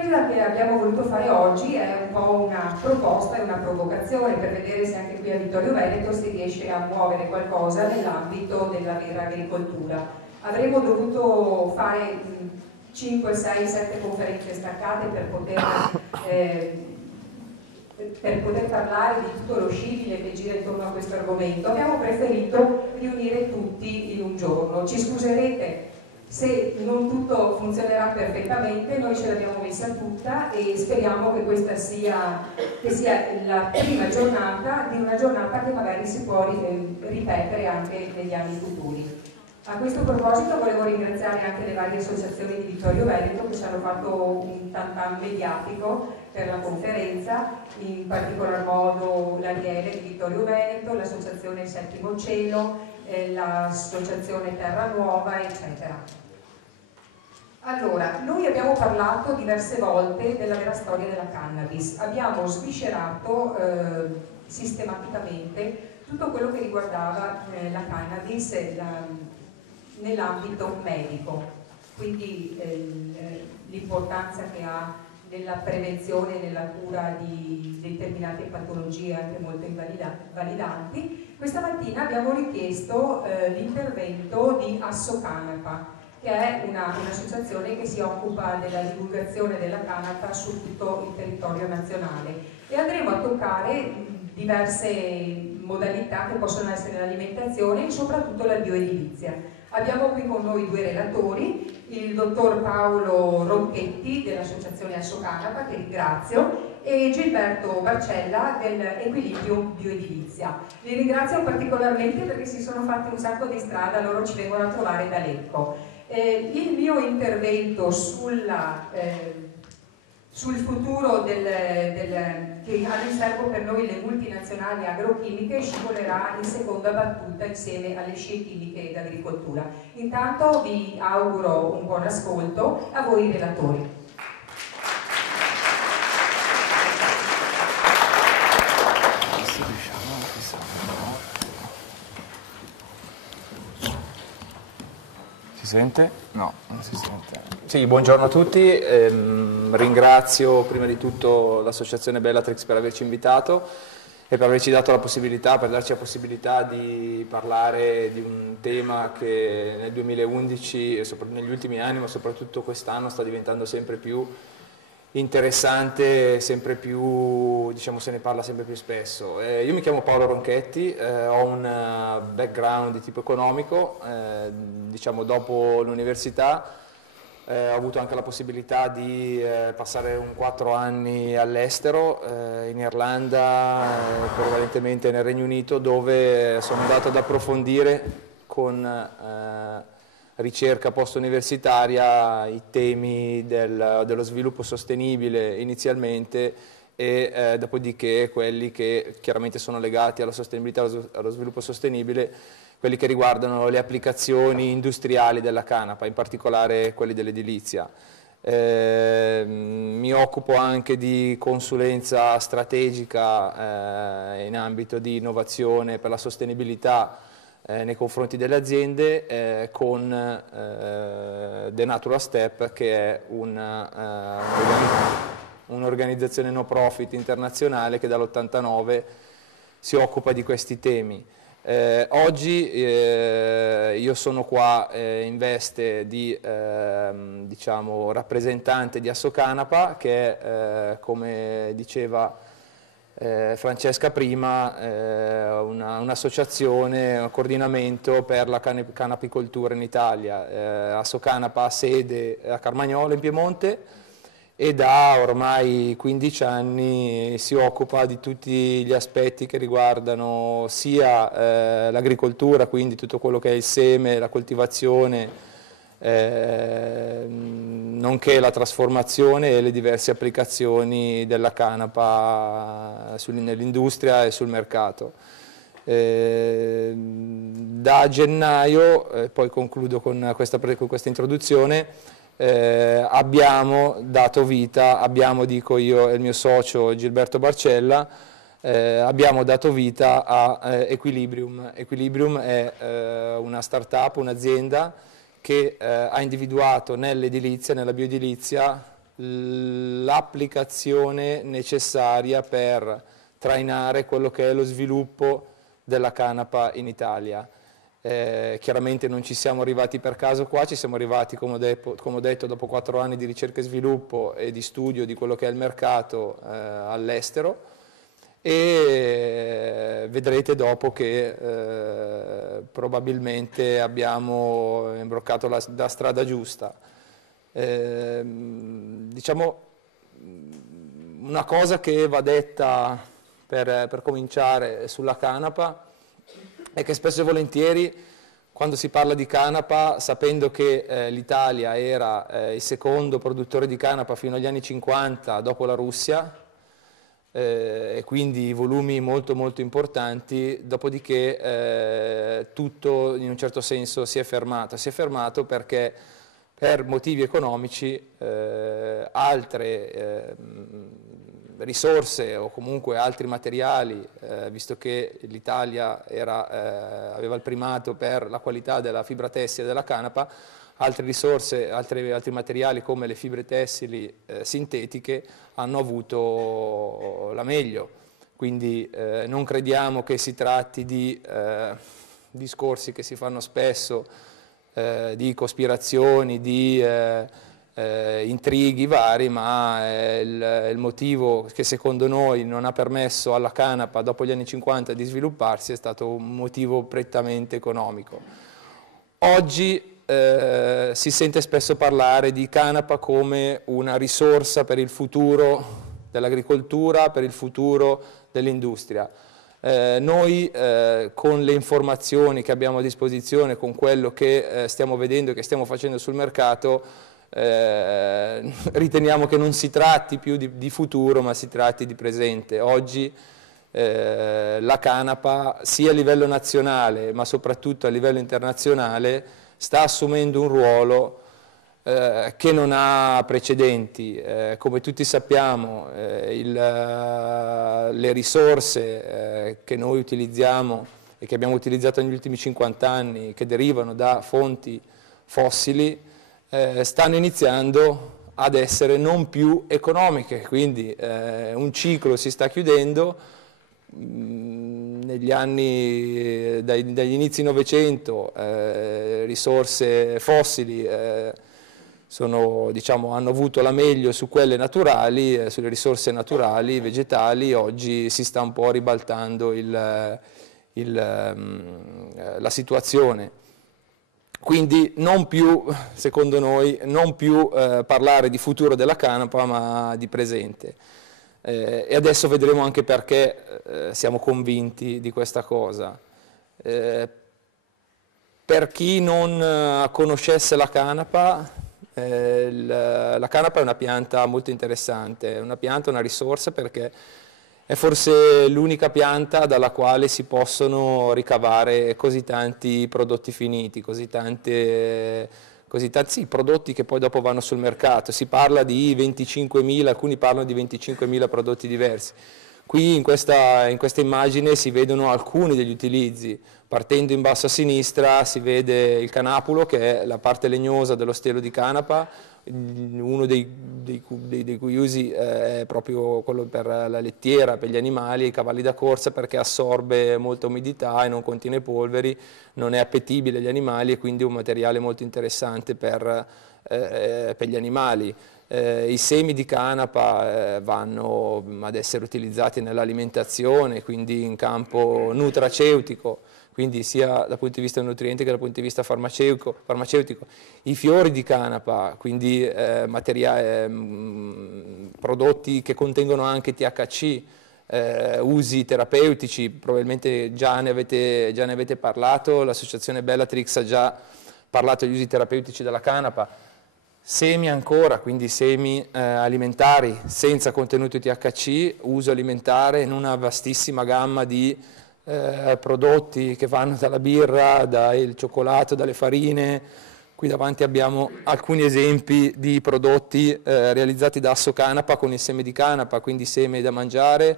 Quella che abbiamo voluto fare oggi è un po' una proposta e una provocazione per vedere se anche qui a Vittorio Veneto si riesce a muovere qualcosa nell'ambito della vera agricoltura. Avremmo dovuto fare 5, 6, 7 conferenze staccate per poter parlare di tutto lo scibile che gira intorno a questo argomento. Abbiamo preferito riunire tutti in un giorno. Ci scuserete se non tutto funzionerà perfettamente, noi ce l'abbiamo messa tutta e speriamo che questa sia la prima giornata di una giornata che magari si può ripetere anche negli anni futuri. A questo proposito volevo ringraziare anche le varie associazioni di Vittorio Veneto che ci hanno fatto un tantam mediatico per la conferenza, in particolar modo l'Ariele di Vittorio Veneto, l'associazione Settimo Cielo, l'associazione Terra Nuova, eccetera. Allora, noi abbiamo parlato diverse volte della vera storia della cannabis, abbiamo sviscerato sistematicamente tutto quello che riguardava la cannabis nell'ambito medico, quindi l'importanza che ha nella prevenzione e nella cura di determinate patologie anche molto invalidanti. Questa mattina abbiamo richiesto l'intervento di Assocanapa, che è un'associazione che si occupa della divulgazione della canapa su tutto il territorio nazionale, e andremo a toccare diverse modalità che possono essere l'alimentazione e soprattutto la bioedilizia. Abbiamo qui con noi due relatori, il dottor Paolo Ronchetti dell'associazione Assocanapa, che ringrazio, e Gilberto Barcella dell'Equilibrium Bioedilizia. Li ringrazio particolarmente perché si sono fatti un sacco di strada, loro ci vengono a trovare da Lecco. Il mio intervento sul futuro che hanno in serbo per noi le multinazionali agrochimiche scivolerà in seconda battuta insieme alle scie chimiche ed agricoltura. Intanto vi auguro un buon ascolto a voi relatori. Si sente? No, non si sente. Sì, buongiorno a tutti, ringrazio prima di tutto l'associazione Bellatrix per averci invitato e per averci dato la possibilità, per darci la possibilità di parlare di un tema che nel 2011 e negli ultimi anni, ma soprattutto quest'anno, sta diventando sempre più interessante, sempre più, diciamo, se ne parla sempre più spesso. Io mi chiamo Paolo Ronchetti, ho un background di tipo economico, diciamo dopo l'università ho avuto anche la possibilità di passare 4 anni all'estero, in Irlanda, prevalentemente nel Regno Unito, dove sono andato ad approfondire con ricerca post-universitaria i temi dello sviluppo sostenibile inizialmente e dopodiché quelli che chiaramente sono legati alla sostenibilità e allo sviluppo sostenibile, quelli che riguardano le applicazioni industriali della canapa, in particolare quelli dell'edilizia. Mi occupo anche di consulenza strategica in ambito di innovazione per la sostenibilità nei confronti delle aziende con The Natural Step, che è un'organizzazione no profit internazionale che dall'89 si occupa di questi temi. Oggi io sono qua in veste di diciamo, rappresentante di Assocanapa, che è, come diceva Francesca prima, un'associazione, un coordinamento per la canapicoltura in Italia. Assocanapa ha sede a Carmagnola in Piemonte e da ormai 15 anni si occupa di tutti gli aspetti che riguardano sia l'agricoltura, quindi tutto quello che è il seme, la coltivazione, nonché la trasformazione e le diverse applicazioni della canapa nell'industria e sul mercato. Da gennaio, poi concludo con questa introduzione, abbiamo dato vita, dico io e il mio socio Gilberto Barcella, abbiamo dato vita a Equilibrium. Equilibrium è una startup, un'azienda che ha individuato nell'edilizia, nella bioedilizia, l'applicazione necessaria per trainare quello che è lo sviluppo della canapa in Italia. Chiaramente non ci siamo arrivati per caso qua, ci siamo arrivati, come ho detto, dopo 4 anni di ricerca e sviluppo e di studio di quello che è il mercato all'estero, e vedrete dopo che probabilmente abbiamo imbroccato la strada giusta. Diciamo, una cosa che va detta per cominciare sulla canapa è che spesso e volentieri quando si parla di canapa, sapendo che l'Italia era il secondo produttore di canapa fino agli anni 50 dopo la Russia, e quindi volumi molto molto importanti, dopodiché tutto in un certo senso si è fermato perché per motivi economici altre risorse o comunque altri materiali, visto che l'Italia aveva il primato per la qualità della fibra tessile della canapa, altre risorse, altri materiali come le fibre tessili sintetiche hanno avuto la meglio. Quindi non crediamo che si tratti di discorsi che si fanno spesso, di cospirazioni, di intrighi vari, ma il motivo che secondo noi non ha permesso alla canapa dopo gli anni 50 di svilupparsi è stato un motivo prettamente economico. Oggi si sente spesso parlare di canapa come una risorsa per il futuro dell'agricoltura, per il futuro dell'industria. Noi con le informazioni che abbiamo a disposizione, con quello che stiamo vedendo e che stiamo facendo sul mercato, riteniamo che non si tratti più di futuro, ma si tratti di presente. Oggi la canapa, sia a livello nazionale ma soprattutto a livello internazionale, sta assumendo un ruolo che non ha precedenti. Come tutti sappiamo, le risorse che noi utilizziamo e che abbiamo utilizzato negli ultimi 50 anni, che derivano da fonti fossili, stanno iniziando ad essere non più economiche, quindi un ciclo si sta chiudendo. Negli anni, dagli inizi Novecento, risorse fossili hanno avuto la meglio su quelle naturali, sulle risorse naturali, vegetali. Oggi si sta un po' ribaltando la situazione. Quindi non più, secondo noi, non più parlare di futuro della canapa, ma di presente. E adesso vedremo anche perché siamo convinti di questa cosa. Per chi non conoscesse la canapa è una pianta molto interessante, è una pianta, una risorsa, perché è forse l'unica pianta dalla quale si possono ricavare così tanti prodotti finiti, così tanti prodotti che poi dopo vanno sul mercato. Si parla di 25.000, alcuni parlano di 25.000 prodotti diversi. Qui in questa immagine si vedono alcuni degli utilizzi. Partendo in basso a sinistra si vede il canapulo, che è la parte legnosa dello stelo di canapa. Uno dei cui usi è proprio quello per la lettiera, per gli animali e i cavalli da corsa, perché assorbe molta umidità e non contiene polveri, non è appetibile agli animali e quindi è un materiale molto interessante per gli animali. I semi di canapa vanno ad essere utilizzati nell'alimentazione, quindi in campo nutraceutico, quindi sia dal punto di vista nutriente che dal punto di vista farmaceutico. I fiori di canapa, quindi prodotti che contengono anche THC, usi terapeutici, probabilmente già ne avete parlato, l'associazione Bellatrix ha già parlato degli usi terapeutici della canapa. Semi ancora, quindi semi alimentari senza contenuto THC, uso alimentare in una vastissima gamma di prodotti che vanno dalla birra, dal cioccolato, dalle farine. Qui davanti abbiamo alcuni esempi di prodotti realizzati da Assocanapa con il seme di canapa, quindi seme da mangiare,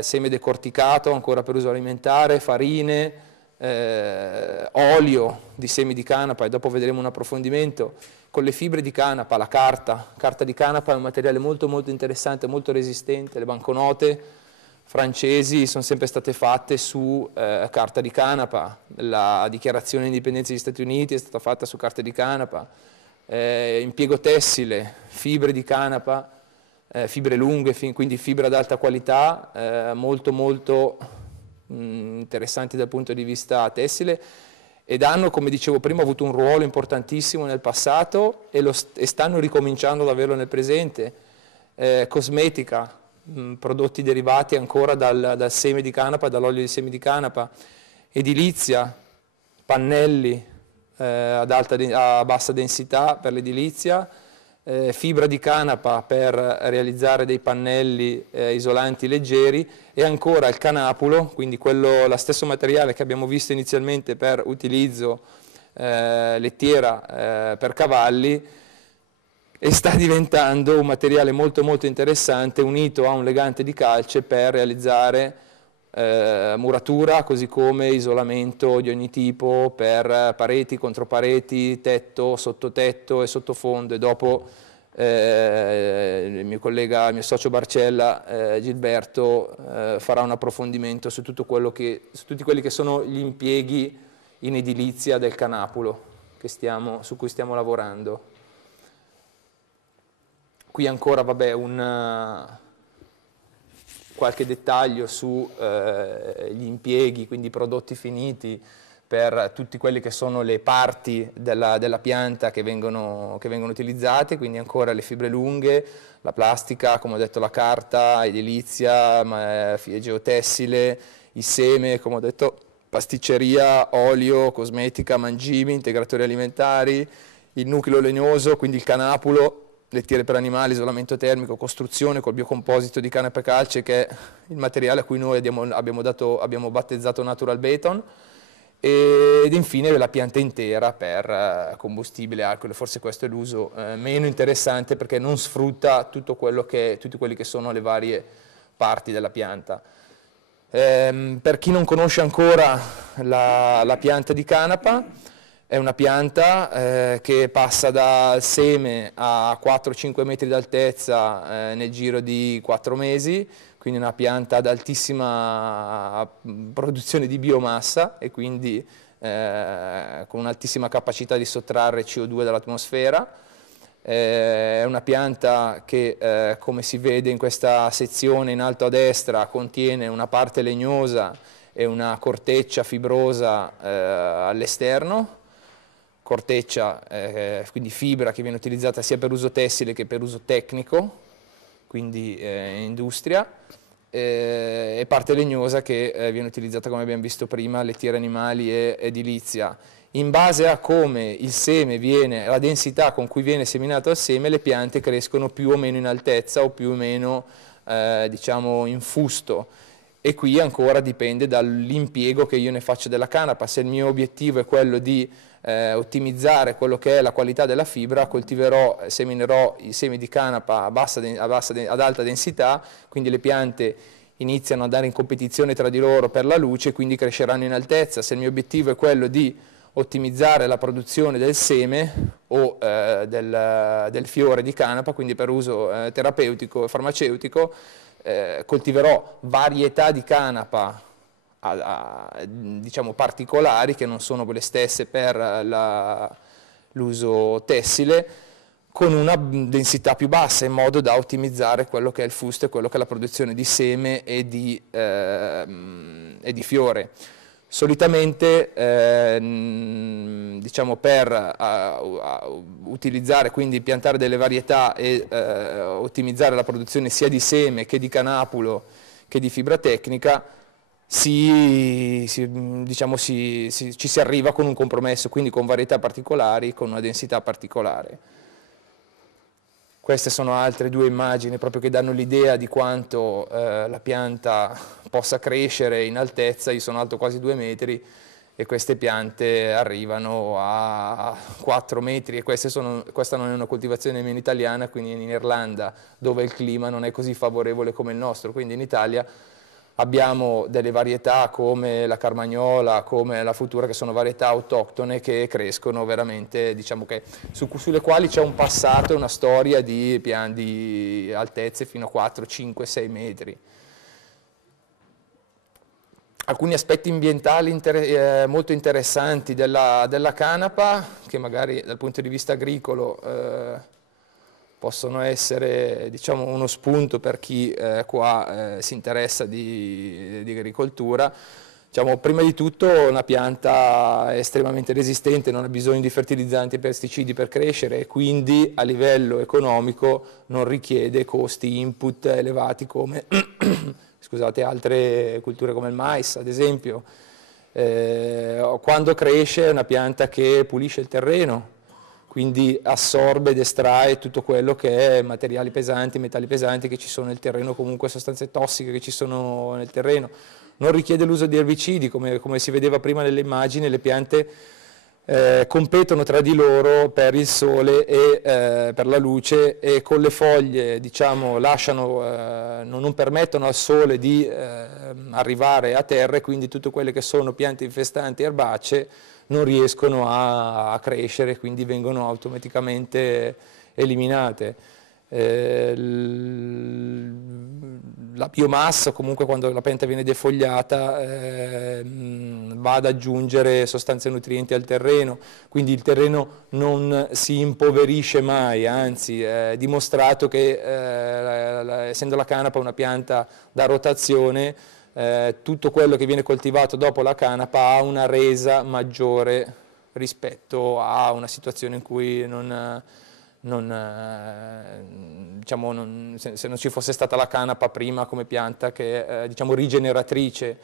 seme decorticato ancora per uso alimentare, farine, olio di semi di canapa, e dopo vedremo un approfondimento, con le fibre di canapa, la carta di canapa è un materiale molto molto interessante, molto resistente. Le banconote francesi sono sempre state fatte su carta di canapa, la dichiarazione di indipendenza degli Stati Uniti è stata fatta su carta di canapa, impiego tessile, fibre di canapa, fibre lunghe, quindi fibre ad alta qualità, molto molto interessanti dal punto di vista tessile, ed hanno, come dicevo prima, avuto un ruolo importantissimo nel passato e stanno ricominciando ad averlo nel presente. Cosmetica, prodotti derivati ancora dal seme di canapa, dall'olio di seme di canapa, edilizia, pannelli a bassa densità per l'edilizia, fibra di canapa per realizzare dei pannelli isolanti leggeri, e ancora il canapulo, quindi lo stesso materiale che abbiamo visto inizialmente per utilizzo lettiera per cavalli, e sta diventando un materiale molto molto interessante, unito a un legante di calce per realizzare muratura, così come isolamento di ogni tipo per pareti, contropareti, tetto, sottotetto e sottofondo. E dopo il mio collega, il mio socio Barcella, Gilberto, farà un approfondimento su tutto su tutti quelli che sono gli impieghi in edilizia del canapulo su cui stiamo lavorando. Qui ancora, vabbè, qualche dettaglio su gli impieghi, quindi prodotti finiti per tutti quelli che sono le parti della pianta che vengono utilizzate, quindi ancora le fibre lunghe, la plastica, come ho detto la carta, edilizia, geotessile, il seme, come ho detto pasticceria, olio, cosmetica, mangimi, integratori alimentari, il nucleo legnoso, quindi il canapulo, lettiere per animali, isolamento termico, costruzione col biocomposito di canapa e calce, che è il materiale a cui noi abbiamo battezzato Natural Beton, ed infine la pianta intera per combustibile, alcol. Forse questo è l'uso meno interessante, perché non sfrutta tutti quelli che sono le varie parti della pianta. Per chi non conosce ancora la pianta di canapa, è una pianta che passa dal seme a 4-5 metri d'altezza nel giro di 4 mesi, quindi una pianta ad altissima produzione di biomassa e quindi con un'altissima capacità di sottrarre CO2 dall'atmosfera. È una pianta che, come si vede in questa sezione in alto a destra, contiene una parte legnosa e una corteccia fibrosa all'esterno. Corteccia, quindi fibra, che viene utilizzata sia per uso tessile che per uso tecnico, quindi industria, e parte legnosa che viene utilizzata, come abbiamo visto prima, lettiere animali e edilizia. In base a come il seme la densità con cui viene seminato il seme, le piante crescono più o meno in altezza o più o meno diciamo in fusto, e qui ancora dipende dall'impiego che io ne faccio della canapa. Se il mio obiettivo è quello di ottimizzare quello che è la qualità della fibra, seminerò i semi di canapa ad alta densità, quindi le piante iniziano ad andare in competizione tra di loro per la luce, quindi cresceranno in altezza. Se il mio obiettivo è quello di ottimizzare la produzione del seme o del fiore di canapa, quindi per uso terapeutico e farmaceutico, coltiverò varietà di canapa diciamo particolari, che non sono quelle stesse per l'uso tessile, con una densità più bassa, in modo da ottimizzare quello che è il fusto e quello che è la produzione di seme e di fiore. Solitamente diciamo per utilizzare, quindi piantare delle varietà e ottimizzare la produzione sia di seme che di canapulo che di fibra tecnica, ci si arriva con un compromesso, quindi con varietà particolari, con una densità particolare. Queste sono altre due immagini proprio che danno l'idea di quanto la pianta possa crescere in altezza. Io sono alto quasi 2 metri e queste piante arrivano a 4 metri, e questa non è una coltivazione nemmeno italiana, quindi in Irlanda, dove il clima non è così favorevole come il nostro. Quindi in Italia abbiamo delle varietà come la Carmagnola, come la Futura, che sono varietà autoctone che crescono veramente, diciamo che sulle quali c'è un passato e una storia di altezze fino a 4, 5, 6 metri. Alcuni aspetti ambientali molto interessanti della canapa, che magari dal punto di vista agricolo possono essere, diciamo, uno spunto per chi qua si interessa di agricoltura. Diciamo, prima di tutto una pianta è estremamente resistente, non ha bisogno di fertilizzanti e pesticidi per crescere e quindi a livello economico non richiede costi input elevati come scusate, altre culture come il mais ad esempio. Quando cresce è una pianta che pulisce il terreno, quindi assorbe ed estrae tutto quello che è materiali pesanti, metalli pesanti che ci sono nel terreno, comunque sostanze tossiche che ci sono nel terreno. Non richiede l'uso di erbicidi, come si vedeva prima nelle immagini, le piante competono tra di loro per il sole e per la luce e con le foglie, diciamo, non permettono al sole di arrivare a terra e quindi tutte quelle che sono piante infestanti erbacee non riescono a crescere, quindi vengono automaticamente eliminate. La biomassa, comunque quando la pianta viene defogliata, va ad aggiungere sostanze nutrienti al terreno, quindi il terreno non si impoverisce mai, anzi è dimostrato che essendo la canapa una pianta da rotazione, tutto quello che viene coltivato dopo la canapa ha una resa maggiore rispetto a una situazione in cui se non ci fosse stata la canapa prima come pianta che diciamo rigeneratrice.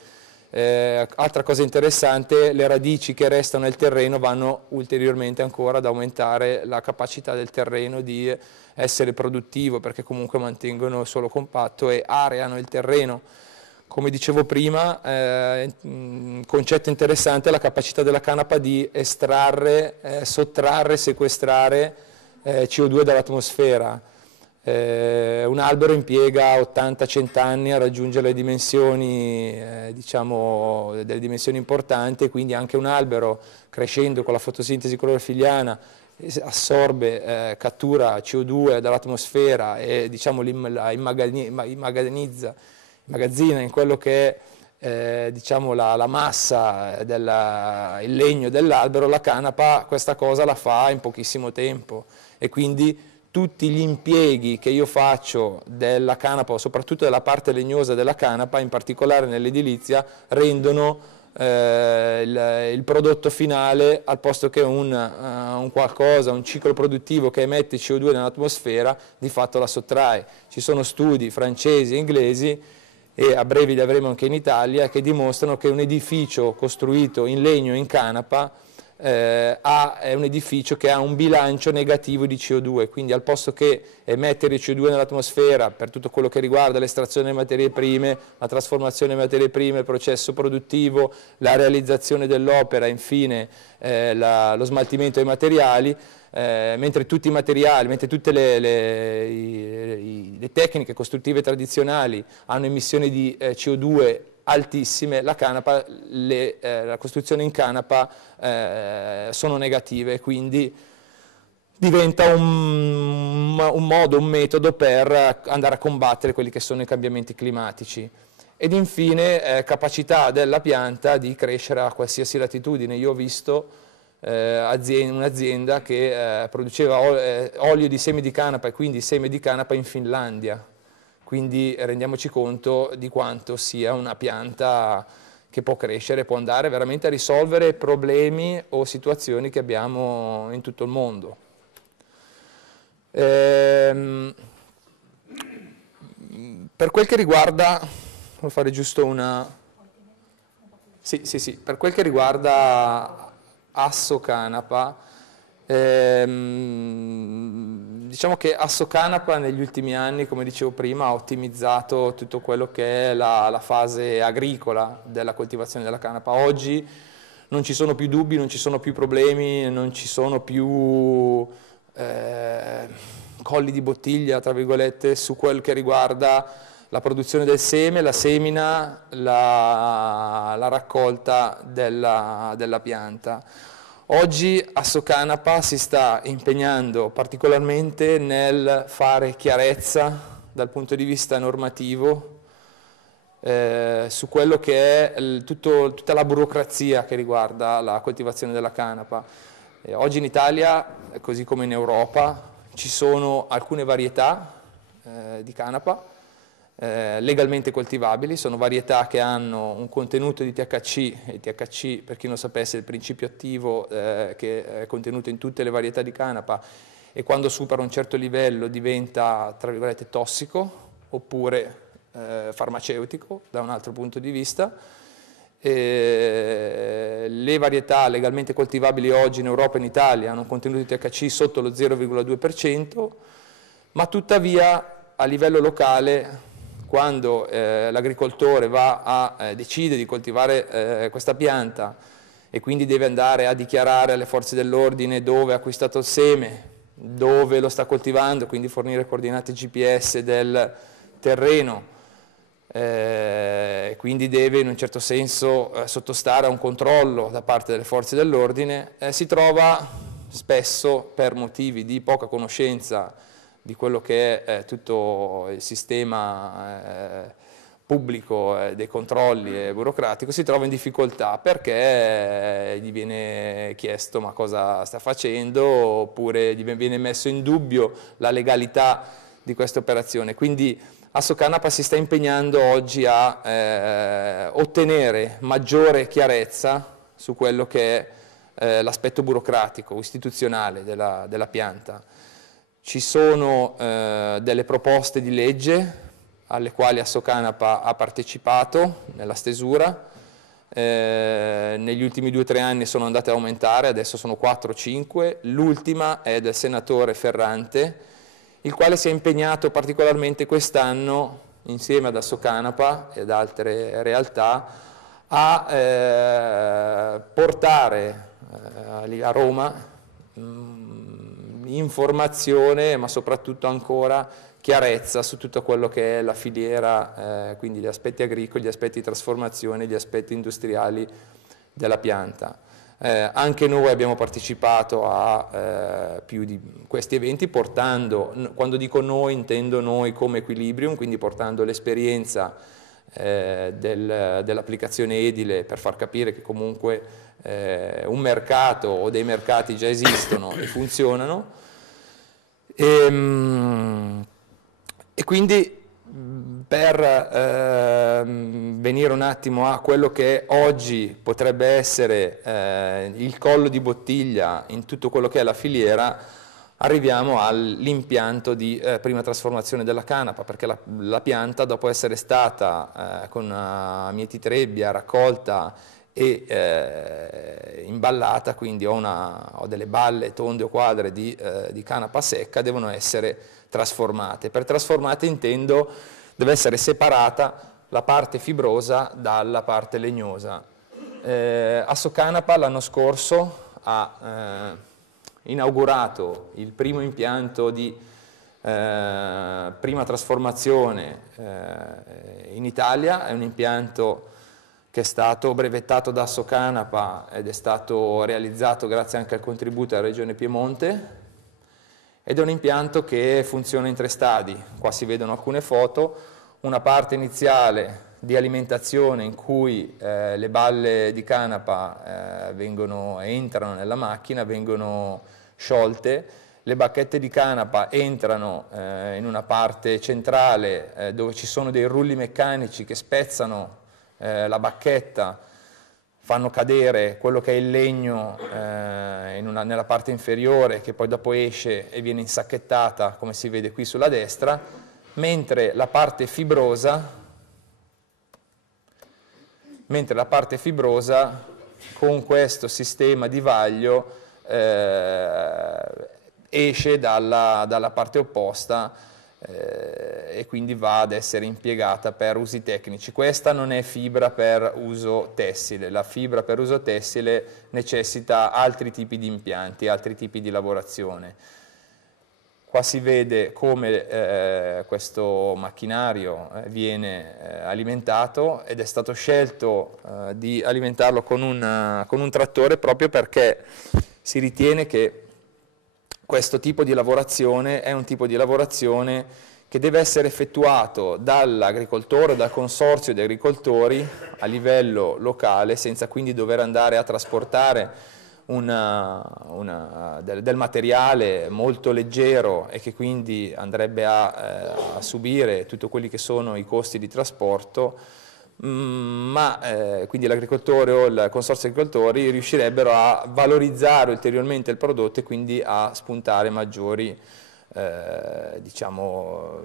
Altra cosa interessante, le radici che restano nel terreno vanno ulteriormente ancora ad aumentare la capacità del terreno di essere produttivo, perché comunque mantengono il suolo compatto e areano il terreno. Come dicevo prima, un concetto interessante è la capacità della canapa di estrarre, sottrarre, sequestrare CO2 dall'atmosfera. Un albero impiega 80-100 anni a raggiungere le dimensioni, diciamo, delle dimensioni importanti, quindi anche un albero crescendo con la fotosintesi clorofilliana assorbe, cattura CO2 dall'atmosfera e diciamo, la immagazzina in quello che è diciamo, la massa, il legno dell'albero. La canapa questa cosa la fa in pochissimo tempo e quindi tutti gli impieghi che io faccio della canapa, soprattutto della parte legnosa della canapa, in particolare nell'edilizia, rendono il prodotto finale, al posto che un ciclo produttivo che emette CO2 nell'atmosfera, di fatto la sottrae. Ci sono studi francesi e inglesi, e a breve li avremo anche in Italia, che dimostrano che un edificio costruito in legno in canapa è un edificio che ha un bilancio negativo di CO2, quindi al posto che emettere CO2 nell'atmosfera per tutto quello che riguarda l'estrazione delle materie prime, la trasformazione delle materie prime, il processo produttivo, la realizzazione dell'opera, infine lo smaltimento dei materiali, mentre tutti i materiali, mentre tutte le tecniche costruttive tradizionali hanno emissioni di CO2 altissime, la costruzione in canapa sono negative, quindi diventa un metodo per andare a combattere quelli che sono i cambiamenti climatici. Ed infine capacità della pianta di crescere a qualsiasi latitudine. Io ho visto un'azienda che produceva olio di semi di canapa e quindi semi di canapa in Finlandia. Quindi rendiamoci conto di quanto sia una pianta che può crescere, può andare veramente a risolvere problemi o situazioni che abbiamo in tutto il mondo. Per quel che riguarda, devo fare giusto una... Sì, per quel che riguarda Asso Canapa, diciamo che Asso Canapa negli ultimi anni, come dicevo prima, ha ottimizzato tutto quello che è la fase agricola della coltivazione della canapa. Oggi non ci sono più dubbi, non ci sono più problemi, non ci sono più colli di bottiglia, tra virgolette, su quel che riguarda la produzione del seme, la semina, la raccolta della pianta. Oggi Assocanapa si sta impegnando particolarmente nel fare chiarezza dal punto di vista normativo su quello che è tutta la burocrazia che riguarda la coltivazione della canapa. Oggi in Italia, così come in Europa, ci sono alcune varietà di canapa legalmente coltivabili, sono varietà che hanno un contenuto di THC, e THC, per chi non sapesse, è il principio attivo che è contenuto in tutte le varietà di canapa, e quando supera un certo livello diventa, tra virgolette, tossico oppure farmaceutico da un altro punto di vista. Le varietà legalmente coltivabili oggi in Europa e in Italia hanno un contenuto di THC sotto lo 0,2%, ma tuttavia a livello locale, quando l'agricoltore decide di coltivare questa pianta e quindi deve andare a dichiarare alle forze dell'ordine dove ha acquistato il seme, dove lo sta coltivando, quindi fornire coordinate GPS del terreno, quindi deve in un certo senso sottostare a un controllo da parte delle forze dell'ordine, si trova spesso, per motivi di poca conoscenza di quello che è tutto il sistema pubblico dei controlli e burocratico, si trova in difficoltà perché gli viene chiesto ma cosa sta facendo, oppure gli viene messo in dubbio la legalità di questa operazione. Quindi Assocanapa si sta impegnando oggi a ottenere maggiore chiarezza su quello che è l'aspetto burocratico, istituzionale della pianta. Ci sono delle proposte di legge alle quali Assocanapa ha partecipato nella stesura, negli ultimi 2 o 3 anni sono andate ad aumentare, adesso sono 4 o 5, l'ultima è del senatore Ferrante, il quale si è impegnato particolarmente quest'anno, insieme ad Assocanapa e ad altre realtà, a portare a Roma informazione, ma soprattutto ancora chiarezza su tutto quello che è la filiera, quindi gli aspetti agricoli, gli aspetti di trasformazione, gli aspetti industriali della pianta. Anche noi abbiamo partecipato a più di questi eventi, portando, quando dico noi intendo noi come Equilibrium, quindi portando l'esperienza dell'applicazione edile per far capire che comunque un mercato o dei mercati già esistono e funzionano, e quindi per venire un attimo a quello che oggi potrebbe essere il collo di bottiglia in tutto quello che è la filiera, arriviamo all'impianto di prima trasformazione della canapa, perché la pianta, dopo essere stata con mieti trebbia raccolta e imballata, quindi ho delle balle tonde o quadre di canapa secca, devono essere trasformate. Per trasformate intendo deve essere separata la parte fibrosa dalla parte legnosa. Assocanapa l'anno scorso ha inaugurato il primo impianto di prima trasformazione in Italia, è un impianto che è stato brevettato da Assocanapa ed è stato realizzato grazie anche al contributo della Regione Piemonte, ed è un impianto che funziona in 3 stadi. Qua si vedono alcune foto, una parte iniziale di alimentazione in cui le balle di canapa entrano nella macchina, vengono sciolte, le bacchette di canapa entrano in una parte centrale dove ci sono dei rulli meccanici che spezzano la bacchetta, fanno cadere quello che è il legno nella parte inferiore, che poi dopo esce e viene insacchettata, come si vede qui sulla destra, mentre la parte fibrosa con questo sistema di vaglio esce dalla parte opposta e quindi va ad essere impiegata per usi tecnici. Questa non è fibra per uso tessile, la fibra per uso tessile necessita altri tipi di impianti, altri tipi di lavorazione. Qua si vede come questo macchinario viene alimentato, ed è stato scelto di alimentarlo con un trattore proprio perché si ritiene che questo tipo di lavorazione è un tipo di lavorazione che deve essere effettuato dall'agricoltore, dal consorzio di agricoltori a livello locale, senza quindi dover andare a trasportare del materiale molto leggero e che quindi andrebbe a subire tutti quelli che sono i costi di trasporto, ma quindi l'agricoltore o il consorzio agricoltori riuscirebbero a valorizzare ulteriormente il prodotto e quindi a spuntare maggiori, diciamo,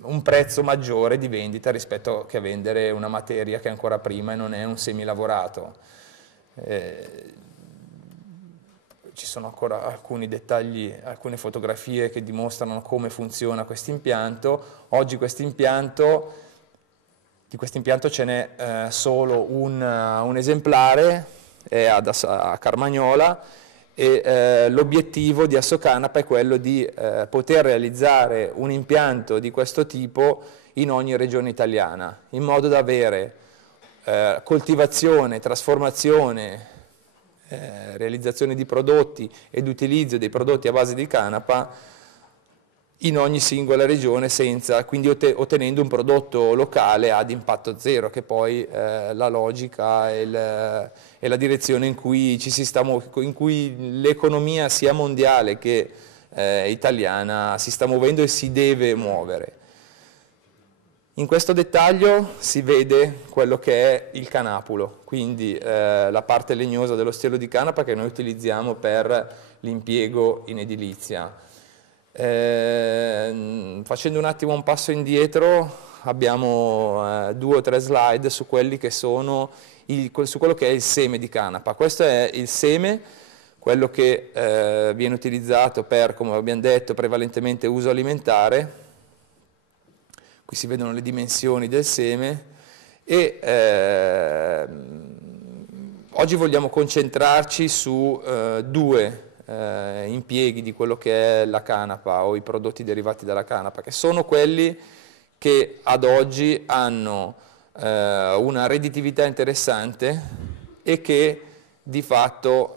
un prezzo maggiore di vendita rispetto che a vendere una materia che è ancora prima e non è un semilavorato. Ci sono ancora alcuni dettagli, alcune fotografie che dimostrano come funziona questo impianto. Oggi di questo impianto ce n'è solo un esemplare, è a Carmagnola, e l'obiettivo di Assocanapa è quello di poter realizzare un impianto di questo tipo in ogni regione italiana, in modo da avere coltivazione, trasformazione, realizzazione di prodotti ed utilizzo dei prodotti a base di canapa in ogni singola regione, quindi ottenendo un prodotto locale ad impatto zero, che poi la logica e la direzione in cui in cui l'economia sia mondiale che italiana si sta muovendo e si deve muovere. In questo dettaglio si vede quello che è il canapulo, quindi la parte legnosa dello stelo di canapa che noi utilizziamo per l'impiego in edilizia. Facendo un attimo un passo indietro, abbiamo 2 o 3 slide su quelli che sono su quello che è il seme di canapa. Questo è il seme, quello che viene utilizzato per, come abbiamo detto, prevalentemente uso alimentare. Qui si vedono le dimensioni del seme e oggi vogliamo concentrarci su 2 impieghi di quello che è la canapa o i prodotti derivati dalla canapa, che sono quelli che ad oggi hanno una redditività interessante e che di fatto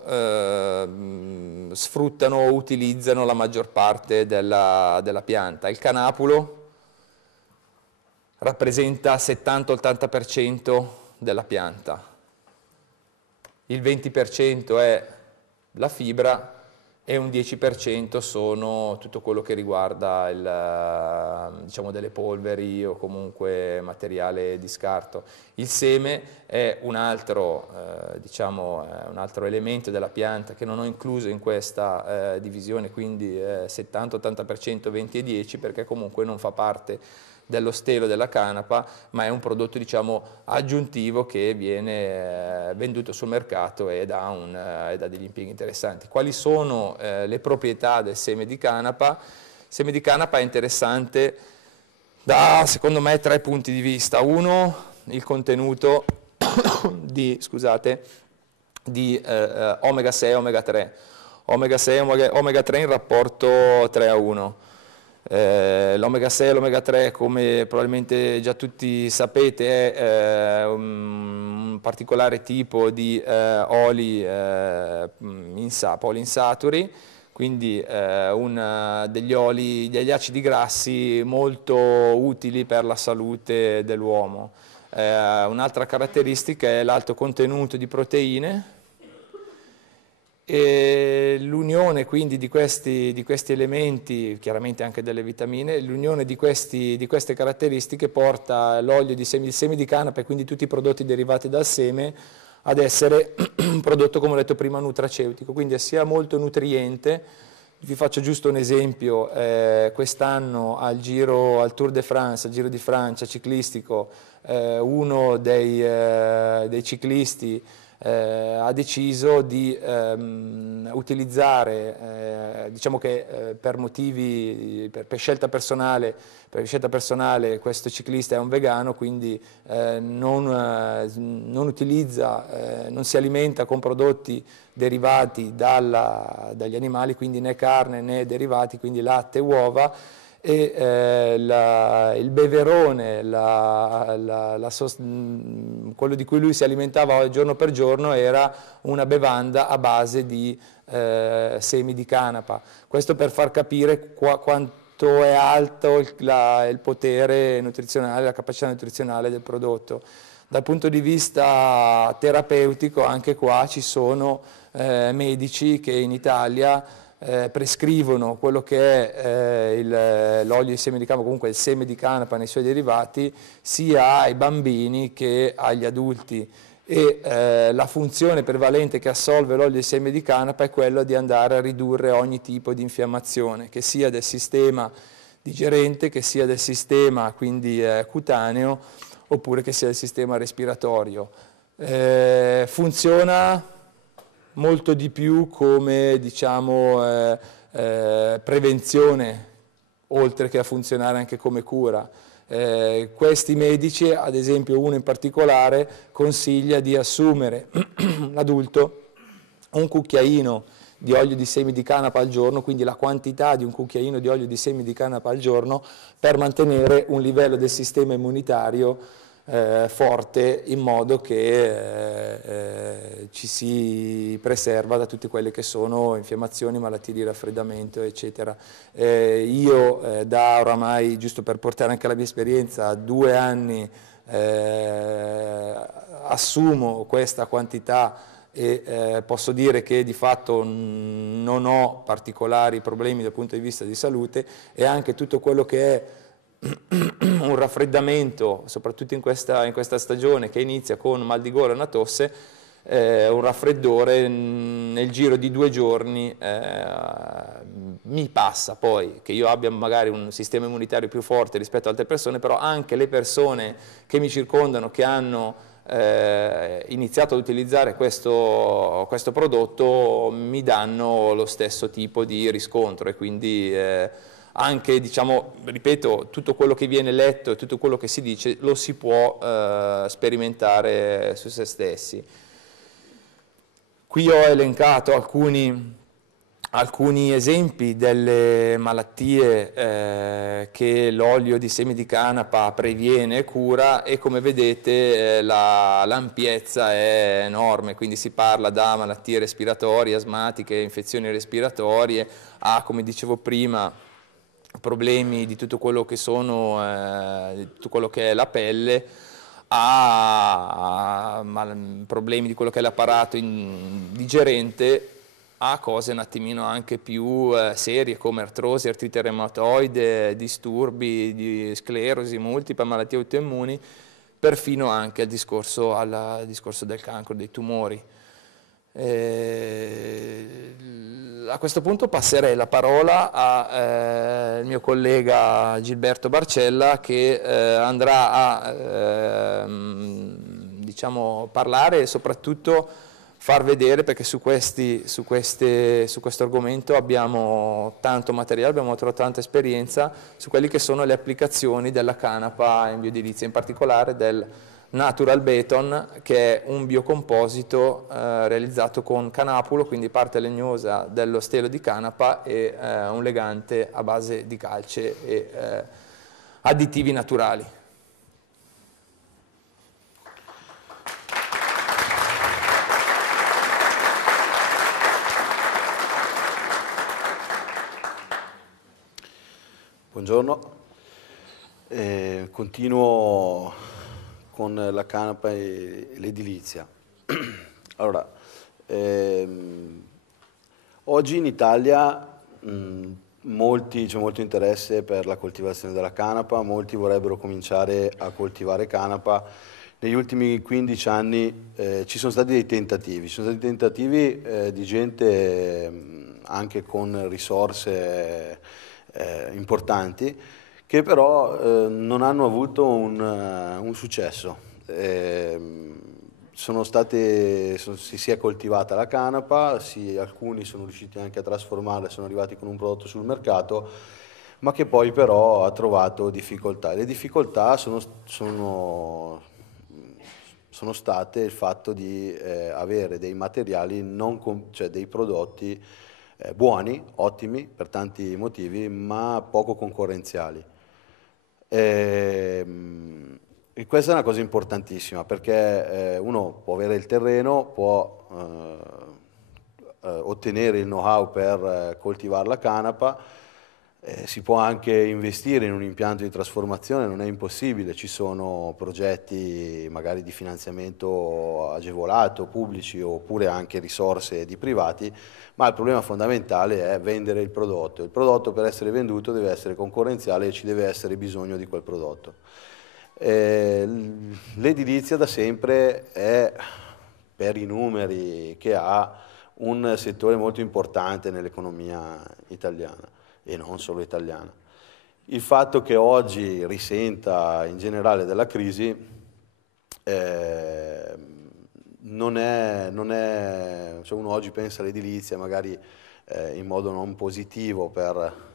sfruttano o utilizzano la maggior parte della pianta. Il canapulo rappresenta 70-80% della pianta, il 20% è la fibra e un 10% sono tutto quello che riguarda diciamo delle polveri o comunque materiale di scarto. Il seme è un altro elemento della pianta che non ho incluso in questa divisione, quindi 70-80%, 20 e 10, perché comunque non fa parte dello stelo della canapa, ma è un prodotto, diciamo, aggiuntivo che viene venduto sul mercato ed ha degli impieghi interessanti. Quali sono le proprietà del seme di canapa? Il seme di canapa è interessante da, secondo me, 3 punti di vista. Uno, il contenuto di omega 6 e omega 3. Omega 6 e omega 3 in rapporto 3:1. L'omega 6 e l'omega 3, come probabilmente già tutti sapete, è un particolare tipo di oli poliinsaturi, quindi degli acidi grassi molto utili per la salute dell'uomo. Un'altra caratteristica è l'alto contenuto di proteine, e l'unione quindi di questi elementi, chiaramente anche delle vitamine, l'unione di queste caratteristiche porta l'olio di semi, il seme di canapa e quindi tutti i prodotti derivati dal seme ad essere un prodotto, come ho detto prima, nutraceutico, quindi sia molto nutriente. Vi faccio giusto un esempio: quest'anno al Tour de France, al Giro di Francia ciclistico, uno dei ciclisti ha deciso di utilizzare, diciamo che per motivi, per scelta personale, questo ciclista è un vegano, quindi non utilizza, non si alimenta con prodotti derivati dagli animali, quindi né carne né derivati, quindi latte e uova, e il beverone, quello di cui lui si alimentava giorno per giorno, era una bevanda a base di semi di canapa. Questo per far capire quanto è alto il potere nutrizionale, la capacità nutrizionale del prodotto. Dal punto di vista terapeutico, anche qua ci sono medici che in Italia prescrivono quello che è l'olio di seme di canapa, comunque il seme di canapa nei suoi derivati, sia ai bambini che agli adulti, e la funzione prevalente che assolve l'olio di seme di canapa è quella di andare a ridurre ogni tipo di infiammazione, che sia del sistema digerente, che sia del sistema quindi cutaneo, oppure che sia del sistema respiratorio. Funziona molto di più come, diciamo, prevenzione, oltre che a funzionare anche come cura. Questi medici, ad esempio uno in particolare, consiglia di assumere l'adulto un cucchiaino di olio di semi di canapa al giorno, quindi la quantità di un cucchiaino di olio di semi di canapa al giorno, per mantenere un livello del sistema immunitario forte, in modo che ci si preserva da tutte quelle che sono infiammazioni, malattie di raffreddamento, eccetera. Io da oramai, giusto per portare anche la mia esperienza, 2 anni assumo questa quantità e posso dire che di fatto non ho particolari problemi dal punto di vista di salute, e anche tutto quello che è un raffreddamento, soprattutto in questa stagione che inizia con mal di gola e una tosse, un raffreddore nel giro di 2 giorni mi passa. Poi che io abbia magari un sistema immunitario più forte rispetto ad altre persone, però anche le persone che mi circondano, che hanno iniziato ad utilizzare questo prodotto, mi danno lo stesso tipo di riscontro, e quindi anche, diciamo, ripeto, tutto quello che viene letto e tutto quello che si dice lo si può sperimentare su se stessi. Qui ho elencato alcuni esempi delle malattie che l'olio di semi di canapa previene e cura, e come vedete l'ampiezza è enorme, quindi si parla da malattie respiratorie, asmatiche, infezioni respiratorie, a, come dicevo prima, problemi di tutto quello che di tutto quello che è la pelle, a problemi di quello che è l'apparato digerente, a cose un attimino anche più serie come artrosi, artrite reumatoide, disturbi di sclerosi multipla, malattie autoimmuni, perfino anche al discorso del cancro, dei tumori. A questo punto passerei la parola al mio collega Gilberto Barcella, che andrà a diciamo, parlare e soprattutto far vedere, perché su questo argomento abbiamo tanto materiale, abbiamo trovato tanta esperienza, su quelle che sono le applicazioni della canapa in bioedilizia, in particolare del Natural Beton, che è un biocomposito realizzato con canapulo, quindi parte legnosa dello stelo di canapa, e un legante a base di calce e additivi naturali. Buongiorno, continuo con la canapa e l'edilizia. Allora, oggi in Italia c'è molto interesse per la coltivazione della canapa, molti vorrebbero cominciare a coltivare canapa. Negli ultimi 15 anni ci sono stati dei tentativi, di gente anche con risorse importanti, che però non hanno avuto un successo. si è coltivata la canapa, alcuni sono riusciti anche a trasformarla, sono arrivati con un prodotto sul mercato, ma che poi però ha trovato difficoltà. E le difficoltà sono state il fatto di avere dei materiali, cioè dei prodotti buoni, ottimi per tanti motivi, ma poco concorrenziali. E questa è una cosa importantissima perché uno può avere il terreno, può ottenere il know-how per coltivare la canapa, si può anche investire in un impianto di trasformazione, non è impossibile, ci sono progetti magari di finanziamento agevolato, pubblici oppure anche risorse di privati, ma il problema fondamentale è vendere il prodotto. Il prodotto per essere venduto deve essere concorrenziale e ci deve essere bisogno di quel prodotto. L'edilizia da sempre è, per i numeri che ha, un settore molto importante nell'economia italiana e non solo italiana. Il fatto che oggi risenta in generale della crisi cioè uno oggi pensa all'edilizia magari in modo non positivo per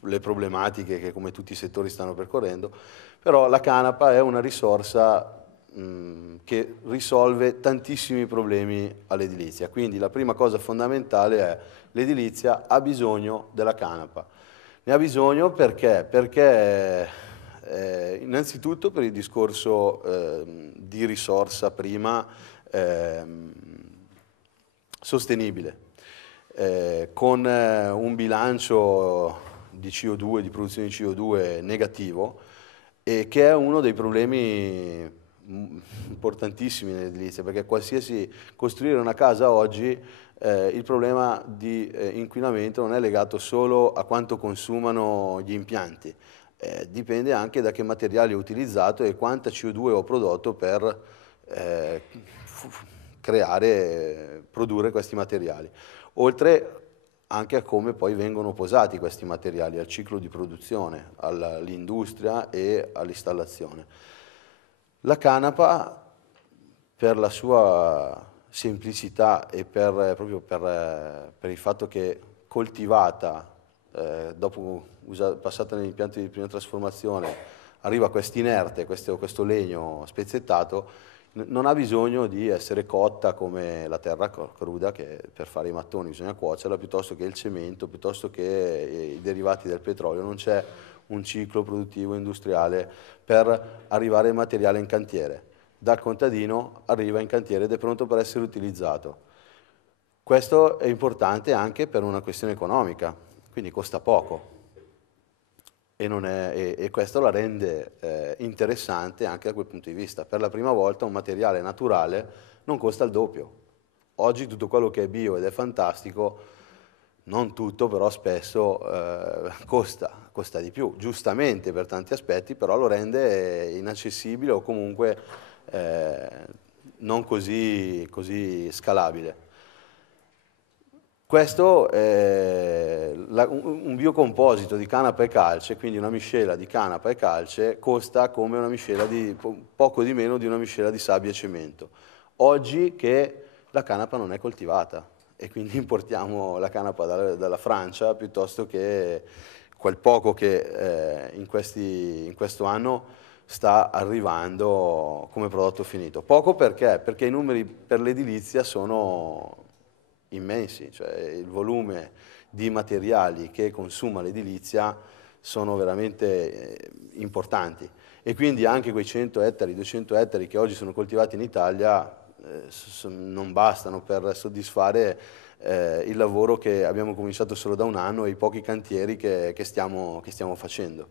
le problematiche che come tutti i settori stanno percorrendo, però la canapa è una risorsa che risolve tantissimi problemi all'edilizia. Quindi la prima cosa fondamentale è l'edilizia ha bisogno della canapa. Ne ha bisogno perché? Innanzitutto per il discorso di risorsa prima sostenibile, con un bilancio di CO2, di produzione di CO2 negativo, e che è uno dei problemi importantissimi nell'edilizia, perché costruire una casa oggi, il problema di inquinamento non è legato solo a quanto consumano gli impianti, dipende anche da che materiale ho utilizzato e quanta CO2 ho prodotto per produrre questi materiali. Oltre anche a come poi vengono posati questi materiali, al ciclo di produzione, all'industria e all'installazione. La canapa, per la sua semplicità e proprio per il fatto che coltivata, dopo passata negli impianti di prima trasformazione, arriva questo inerte, questo legno spezzettato, non ha bisogno di essere cotta come la terra cruda, che per fare i mattoni bisogna cuocerla, piuttosto che il cemento, piuttosto che i derivati del petrolio. Non c'è un ciclo produttivo industriale per arrivare il materiale in cantiere. Dal contadino arriva in cantiere ed è pronto per essere utilizzato. Questo è importante anche per una questione economica, quindi costa poco. E questo la rende interessante anche da quel punto di vista. Per la prima volta un materiale naturale non costa il doppio. Oggi tutto quello che è bio ed è fantastico, non tutto, però spesso costa di più, giustamente per tanti aspetti, però lo rende inaccessibile o comunque non così scalabile. Questo è un biocomposito di canapa e calce, quindi una miscela di canapa e calce, costa come una miscela di poco di meno di una miscela di sabbia e cemento. Oggi che la canapa non è coltivata e quindi importiamo la canapa dalla Francia, piuttosto che quel poco che in questo anno sta arrivando come prodotto finito. Poco perché? Perché i numeri per l'edilizia sono immensi, cioè il volume di materiali che consuma l'edilizia sono veramente importanti e quindi anche quei 100 ettari, 200 ettari che oggi sono coltivati in Italia non bastano per soddisfare il lavoro che abbiamo cominciato solo da un anno e i pochi cantieri che stiamo facendo.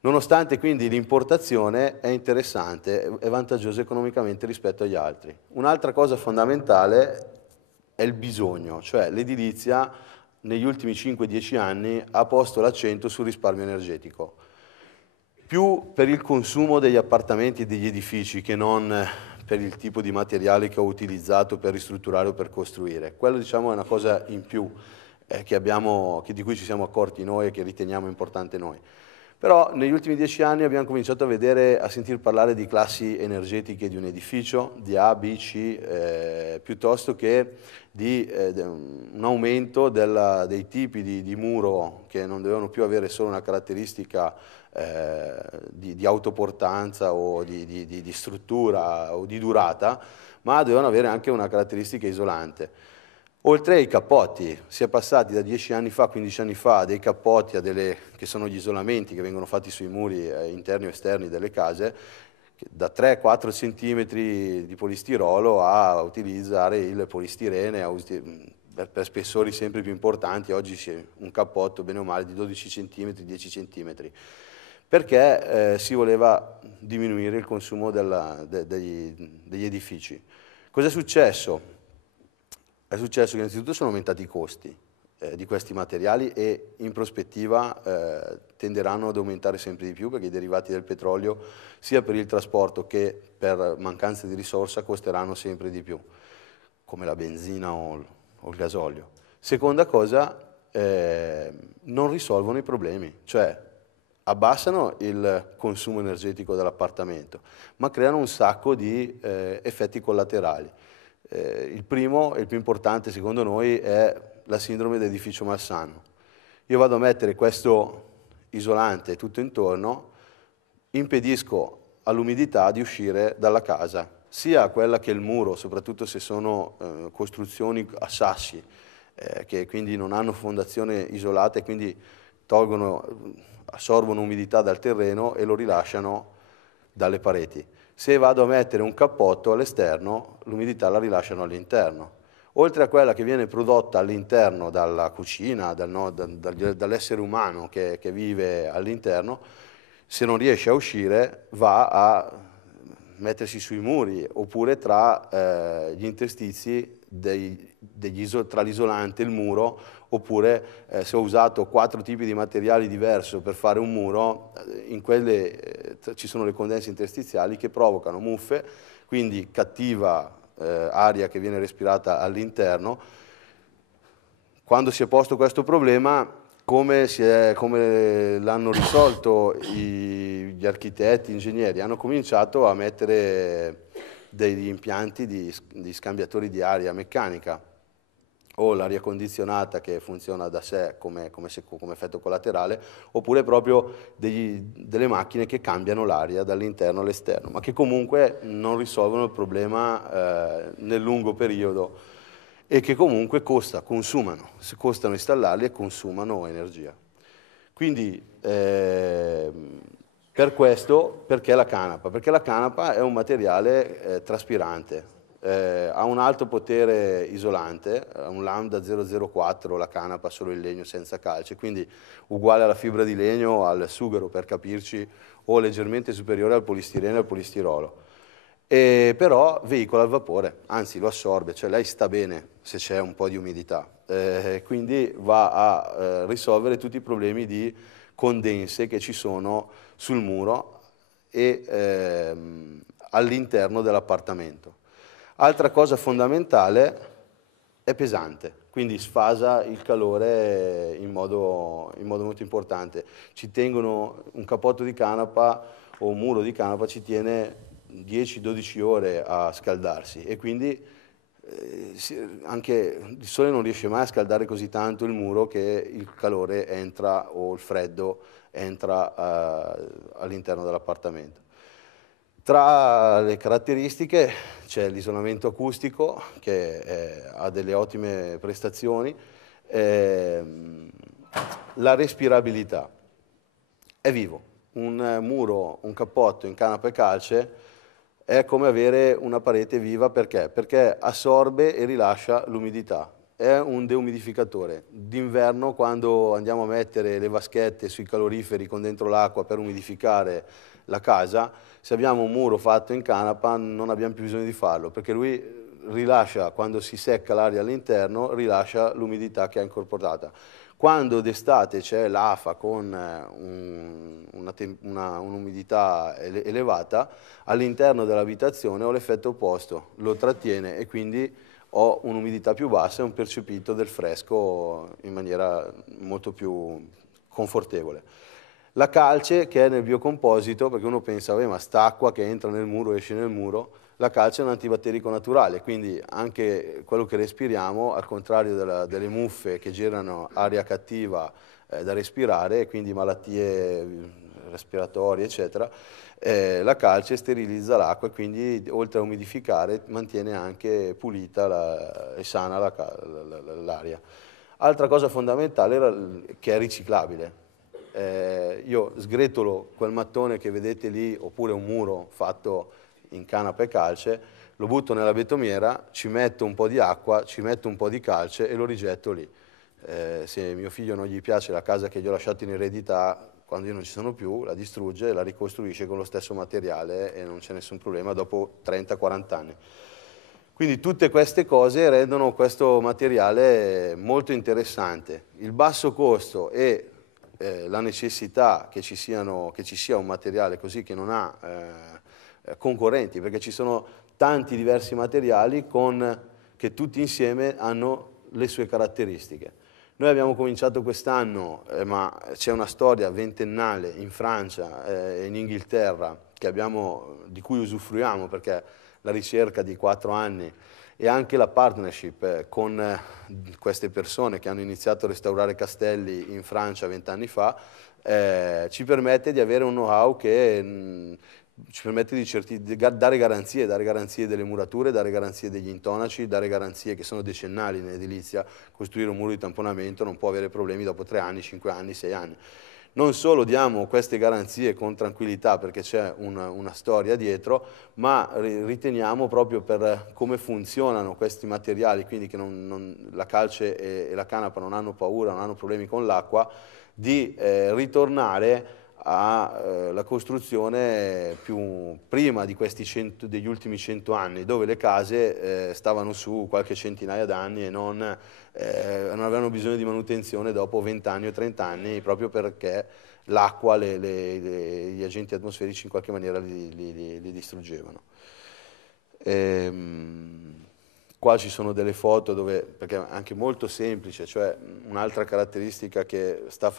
Nonostante quindi l'importazione è interessante, è vantaggiosa economicamente rispetto agli altri. Un'altra cosa fondamentale è il bisogno, cioè l'edilizia negli ultimi 5-10 anni ha posto l'accento sul risparmio energetico, più per il consumo degli appartamenti e degli edifici che non per il tipo di materiale che ho utilizzato per ristrutturare o per costruire. Quello diciamo è una cosa in più di cui ci siamo accorti noi e che riteniamo importante noi. Però negli ultimi 10 anni abbiamo cominciato a sentir parlare di classi energetiche di un edificio, di A, B, C, piuttosto che di un aumento dei tipi di muro che non dovevano più avere solo una caratteristica di autoportanza o di struttura o di durata, ma dovevano avere anche una caratteristica isolante. Oltre ai cappotti, si è passati da 10 anni fa, 15 anni fa, a dei cappotti, che sono gli isolamenti che vengono fatti sui muri interni o esterni delle case, da 3-4 cm di polistirolo a utilizzare il polistirene per spessori sempre più importanti. Oggi c'è un cappotto, bene o male, di 12 cm, 10 cm, perché si voleva diminuire il consumo degli edifici. Cosa è successo? È successo che innanzitutto sono aumentati i costi di questi materiali e in prospettiva tenderanno ad aumentare sempre di più, perché i derivati del petrolio, sia per il trasporto che per mancanza di risorsa, costeranno sempre di più, come la benzina o il gasolio. Seconda cosa, non risolvono i problemi, cioè abbassano il consumo energetico dell'appartamento, ma creano un sacco di effetti collaterali. Il primo e il più importante secondo noi è la sindrome dell'edificio malsano. Io vado a mettere questo isolante tutto intorno, impedisco all'umidità di uscire dalla casa, sia quella che il muro, soprattutto se sono costruzioni a sassi, che quindi non hanno fondazione isolata e quindi assorbono umidità dal terreno e lo rilasciano dalle pareti. Se vado a mettere un cappotto all'esterno, l'umidità la rilasciano all'interno. Oltre a quella che viene prodotta all'interno dalla cucina, dall'essere umano che vive all'interno, se non riesce a uscire va a mettersi sui muri oppure tra gli interstizi tra l'isolante e il muro, oppure se ho usato 4 tipi di materiali diversi per fare un muro, in quelle ci sono le condense interstiziali che provocano muffe, quindi cattiva aria che viene respirata all'interno. Quando si è posto questo problema, come l'hanno risolto gli architetti, gli ingegneri? Hanno cominciato a mettere degli impianti di scambiatori di aria meccanica, o l'aria condizionata che funziona da sé come effetto collaterale, oppure proprio delle macchine che cambiano l'aria dall'interno all'esterno, ma che comunque non risolvono il problema nel lungo periodo e che comunque costano installarli e consumano energia. Quindi per questo, perché la canapa? Perché la canapa è un materiale traspirante, ha un alto potere isolante, ha un lambda 0,04 la canapa, solo il legno senza calce, quindi uguale alla fibra di legno, al sughero per capirci, o leggermente superiore al polistirene e al polistirolo. Però veicola il vapore, anzi lo assorbe, cioè lei sta bene se c'è un po' di umidità, quindi va a risolvere tutti i problemi di condense che ci sono sul muro e all'interno dell'appartamento. Altra cosa fondamentale, è pesante, quindi sfasa il calore in modo molto importante. Un cappotto di canapa o un muro di canapa ci tiene 10-12 ore a scaldarsi e quindi anche il sole non riesce mai a scaldare così tanto il muro che il calore entra o il freddo entra all'interno dell'appartamento. Tra le caratteristiche c'è l'isolamento acustico che ha delle ottime prestazioni, la respirabilità. È vivo, un muro, un cappotto in canapa e calce è come avere una parete viva, perché? Perché assorbe e rilascia l'umidità, è un deumidificatore. D'inverno, quando andiamo a mettere le vaschette sui caloriferi con dentro l'acqua per umidificare la casa, se abbiamo un muro fatto in canapa non abbiamo più bisogno di farlo, perché lui rilascia, quando si secca l'aria all'interno, rilascia l'umidità che ha incorporata. Quando d'estate c'è l'afa con un'umidità elevata, all'interno dell'abitazione ho l'effetto opposto, lo trattiene e quindi ho un'umidità più bassa e un percepito del fresco in maniera molto più confortevole. La calce che è nel biocomposito, perché uno pensa, ma st'acqua che entra nel muro esce nel muro, la calce è un antibatterico naturale, quindi anche quello che respiriamo, al contrario delle muffe che generano aria cattiva da respirare, e quindi malattie respiratorie, eccetera, la calce sterilizza l'acqua e quindi oltre a umidificare mantiene anche pulita e sana l'aria. Altra cosa fondamentale che è riciclabile. Io sgretolo quel mattone che vedete lì, oppure un muro fatto in canapa e calce, lo butto nella betomiera, ci metto un po' di acqua, ci metto un po' di calce e lo rigetto lì. Se mio figlio non gli piace la casa che gli ho lasciato in eredità, quando io non ci sono più, la distrugge e la ricostruisce con lo stesso materiale e non c'è nessun problema dopo 30-40 anni. Quindi tutte queste cose rendono questo materiale molto interessante. Il basso costo e la necessità che ci sia un materiale così che non ha concorrenti, perché ci sono tanti diversi materiali che tutti insieme hanno le sue caratteristiche. Noi abbiamo cominciato quest'anno, ma c'è una storia ventennale in Francia e in Inghilterra di cui usufruiamo, perché la ricerca di 4 anni e anche la partnership con queste persone che hanno iniziato a restaurare castelli in Francia 20 anni fa ci permette di avere un know-how che ci permette di dare garanzie delle murature, dare garanzie degli intonaci, dare garanzie che sono decennali in edilizia. Costruire un muro di tamponamento non può avere problemi dopo 3 anni, 5 anni, 6 anni. Non solo diamo queste garanzie con tranquillità perché c'è una storia dietro, ma riteniamo proprio per come funzionano questi materiali, quindi che la calce e la canapa non hanno paura, non hanno problemi con l'acqua, di ritornare alla costruzione più prima di degli ultimi 100 anni, dove le case stavano su qualche centinaia d'anni e non avevano bisogno di manutenzione dopo 20 anni o 30 anni, proprio perché l'acqua, gli agenti atmosferici in qualche maniera li distruggevano. Qua ci sono delle foto perché è anche molto semplice, cioè un'altra caratteristica che sta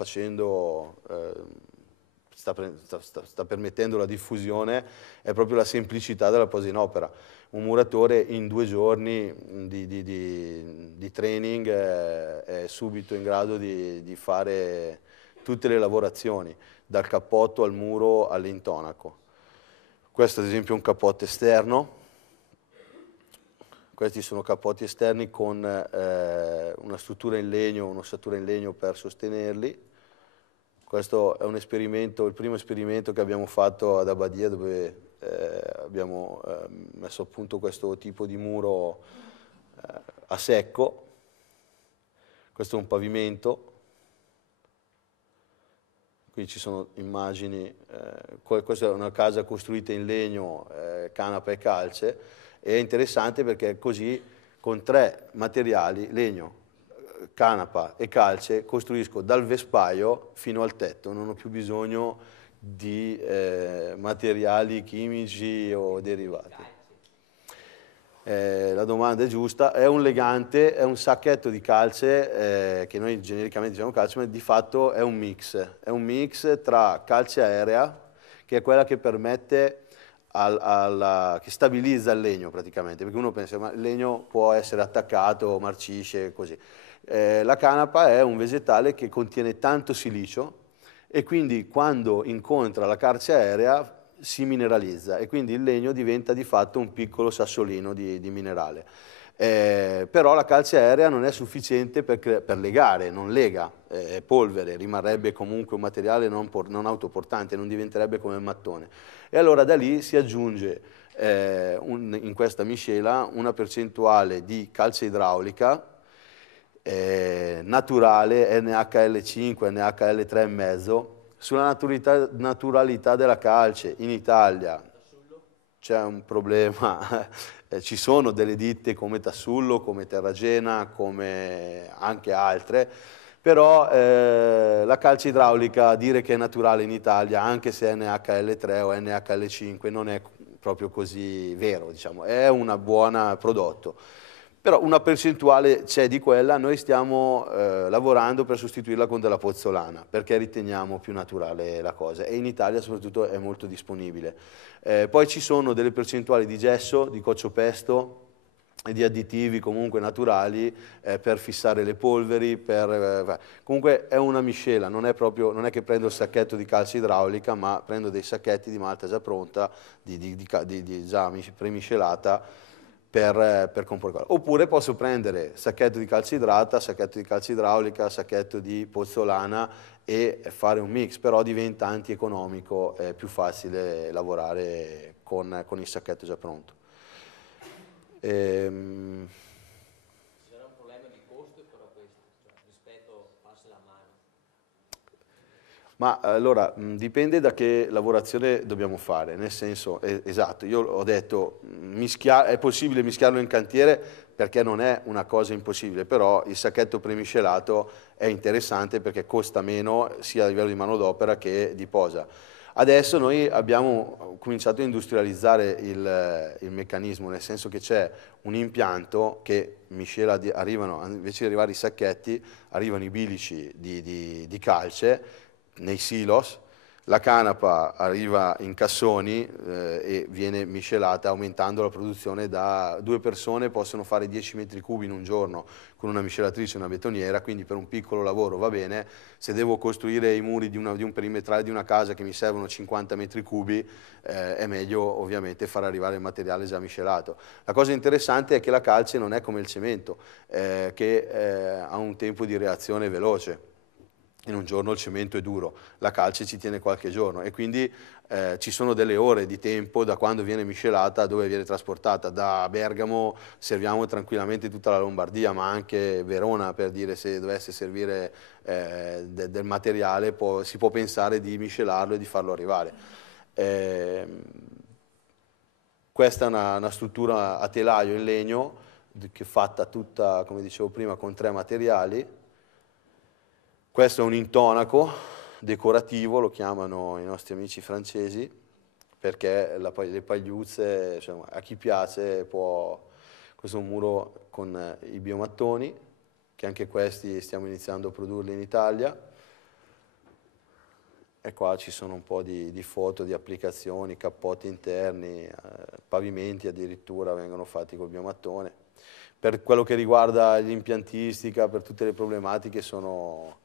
permettendo la diffusione è proprio la semplicità della posa in opera. Un muratore in 2 giorni di training è subito in grado di fare tutte le lavorazioni, dal cappotto al muro all'intonaco. Questo ad esempio è un cappotto esterno. Questi sono cappotti esterni con una struttura in legno, un'ossatura in legno per sostenerli. Questo è un esperimento, il primo esperimento che abbiamo fatto ad Abbadia, dove abbiamo messo a punto questo tipo di muro a secco. Questo è un pavimento. Qui ci sono immagini, questa è una casa costruita in legno, canapa e calce. È interessante perché così con 3 materiali, legno, canapa e calce, costruisco dal vespaio fino al tetto, non ho più bisogno di materiali chimici o derivati. La domanda è giusta, è un legante, è un sacchetto di calce, che noi genericamente diciamo calce, ma di fatto è un mix tra calce aerea, che è quella che permette che stabilizza il legno praticamente, perché uno pensa ma il legno può essere attaccato, marcisce, così. La canapa è un vegetale che contiene tanto silicio e quindi quando incontra la calce aerea si mineralizza e quindi il legno diventa di fatto un piccolo sassolino di minerale. Però la calce aerea non è sufficiente per legare, non lega, è polvere, rimarrebbe comunque un materiale non autoportante, non diventerebbe come il mattone. E allora da lì si aggiunge in questa miscela una percentuale di calce idraulica naturale, NHL5, NHL3,5, sulla naturalità della calce. In Italia c'è un problema, ci sono delle ditte come Tassullo, come Terragena, come anche altre, però la calce idraulica, dire che è naturale in Italia, anche se è NHL3 o NHL5, non è proprio così vero, diciamo. È un buon prodotto. Però una percentuale c'è di quella, noi stiamo lavorando per sostituirla con della pozzolana, perché riteniamo più naturale la cosa, e in Italia soprattutto è molto disponibile. Poi ci sono delle percentuali di gesso, di coccio-pesto e di additivi comunque naturali per fissare le polveri, comunque è una miscela, non è che prendo il sacchetto di calce idraulica, ma prendo dei sacchetti di malta già pronta, già premiscelata, per comporre. Oppure posso prendere sacchetto di calcidrata, sacchetto di calce idraulica, sacchetto di pozzolana e fare un mix, però diventa antieconomico, è più facile lavorare con il sacchetto già pronto. C'era un problema di costo però questo, cioè, rispetto a farsi la mano. Ma allora dipende da che lavorazione dobbiamo fare, nel senso, esatto, io ho detto è possibile mischiarlo in cantiere perché non è una cosa impossibile, però il sacchetto premiscelato è interessante perché costa meno sia a livello di manodopera che di posa. Adesso noi abbiamo cominciato a industrializzare il meccanismo, nel senso che c'è un impianto che miscela, invece di arrivare i sacchetti, arrivano i bilici di calce nei silos, la canapa arriva in cassoni e viene miscelata aumentando la produzione. Da 2 persone possono fare 10 metri cubi in un giorno con una miscelatrice e una betoniera, quindi per un piccolo lavoro va bene. Se devo costruire i muri di un perimetrale di una casa che mi servono 50 metri cubi, è meglio ovviamente far arrivare il materiale già miscelato. La cosa interessante è che la calce non è come il cemento, che ha un tempo di reazione veloce. In un giorno il cemento è duro, la calce ci tiene qualche giorno e quindi ci sono delle ore di tempo da quando viene miscelata a dove viene trasportata. Da Bergamo serviamo tranquillamente tutta la Lombardia, ma anche Verona, per dire, se dovesse servire del materiale si può pensare di miscelarlo e di farlo arrivare. Questa è una struttura a telaio in legno che è fatta tutta, come dicevo prima, con 3 materiali. Questo è un intonaco decorativo, lo chiamano i nostri amici francesi, perché le pagliuzze, insomma, a chi piace questo è un muro con i biomattoni, che anche questi stiamo iniziando a produrli in Italia. E qua ci sono un po' di foto, di applicazioni, cappotti interni, pavimenti addirittura vengono fatti col biomattone. Per quello che riguarda l'impiantistica, per tutte le problematiche sono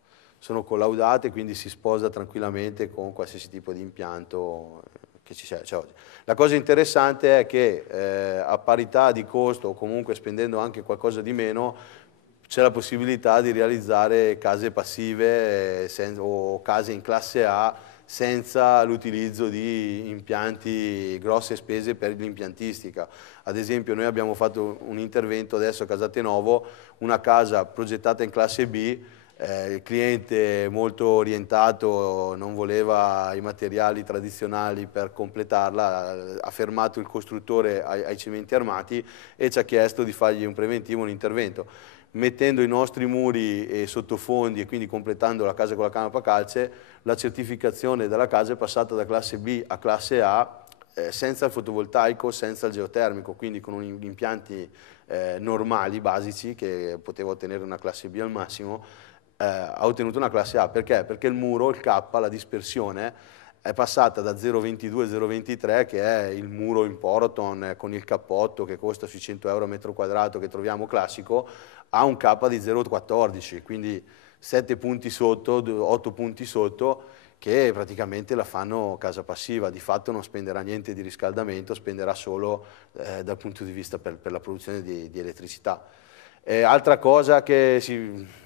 collaudate, quindi si sposa tranquillamente con qualsiasi tipo di impianto che ci sia oggi. La cosa interessante è che a parità di costo o comunque spendendo anche qualcosa di meno c'è la possibilità di realizzare case passive o case in classe A senza l'utilizzo di impianti, grosse spese per l'impiantistica. Ad esempio noi abbiamo fatto un intervento adesso a Casatenovo, una casa progettata in classe B. Il cliente molto orientato, non voleva i materiali tradizionali per completarla, ha fermato il costruttore ai cementi armati e ci ha chiesto di fargli un preventivo, un intervento. Mettendo i nostri muri e sottofondi e quindi completando la casa con la canapa calce, la certificazione della casa è passata da classe B a classe A senza il fotovoltaico, senza il geotermico, quindi con impianti normali, basici, che poteva ottenere una classe B al massimo. Ha ottenuto una classe A, perché? Perché il muro, il K, la dispersione, è passata da 0,22 a 0,23, che è il muro in Poroton con il cappotto che costa sui 100 euro a metro quadrato che troviamo classico, a un K di 0,14, quindi 7 punti sotto, 8 punti sotto, che praticamente la fanno casa passiva. Di fatto non spenderà niente di riscaldamento, spenderà solo dal punto di vista per la produzione di elettricità. Altra cosa che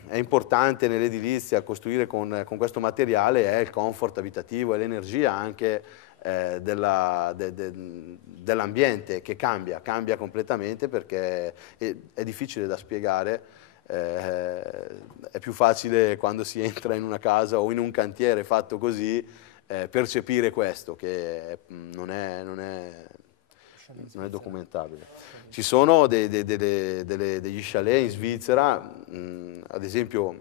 è importante nell'edilizia costruire con questo materiale è il comfort abitativo e l'energia anche dell'ambiente, che cambia completamente, perché è difficile da spiegare. È più facile quando si entra in una casa o in un cantiere fatto così percepire questo, che non è documentabile. Ci sono degli chalet in Svizzera, ad esempio,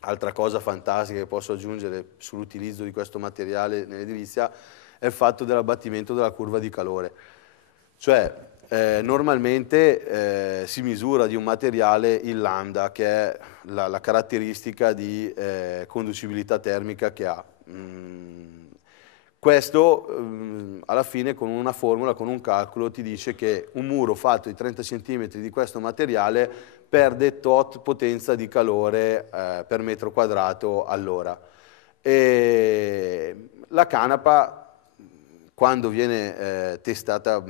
altra cosa fantastica che posso aggiungere sull'utilizzo di questo materiale nell'edilizia è il fatto dell'abbattimento della curva di calore. Cioè, normalmente si misura di un materiale il lambda, che è la caratteristica di conducibilità termica che ha. Questo alla fine con una formula, con un calcolo, ti dice che un muro fatto di 30 cm di questo materiale perde tot potenza di calore per metro quadrato all'ora. E la canapa, quando viene testata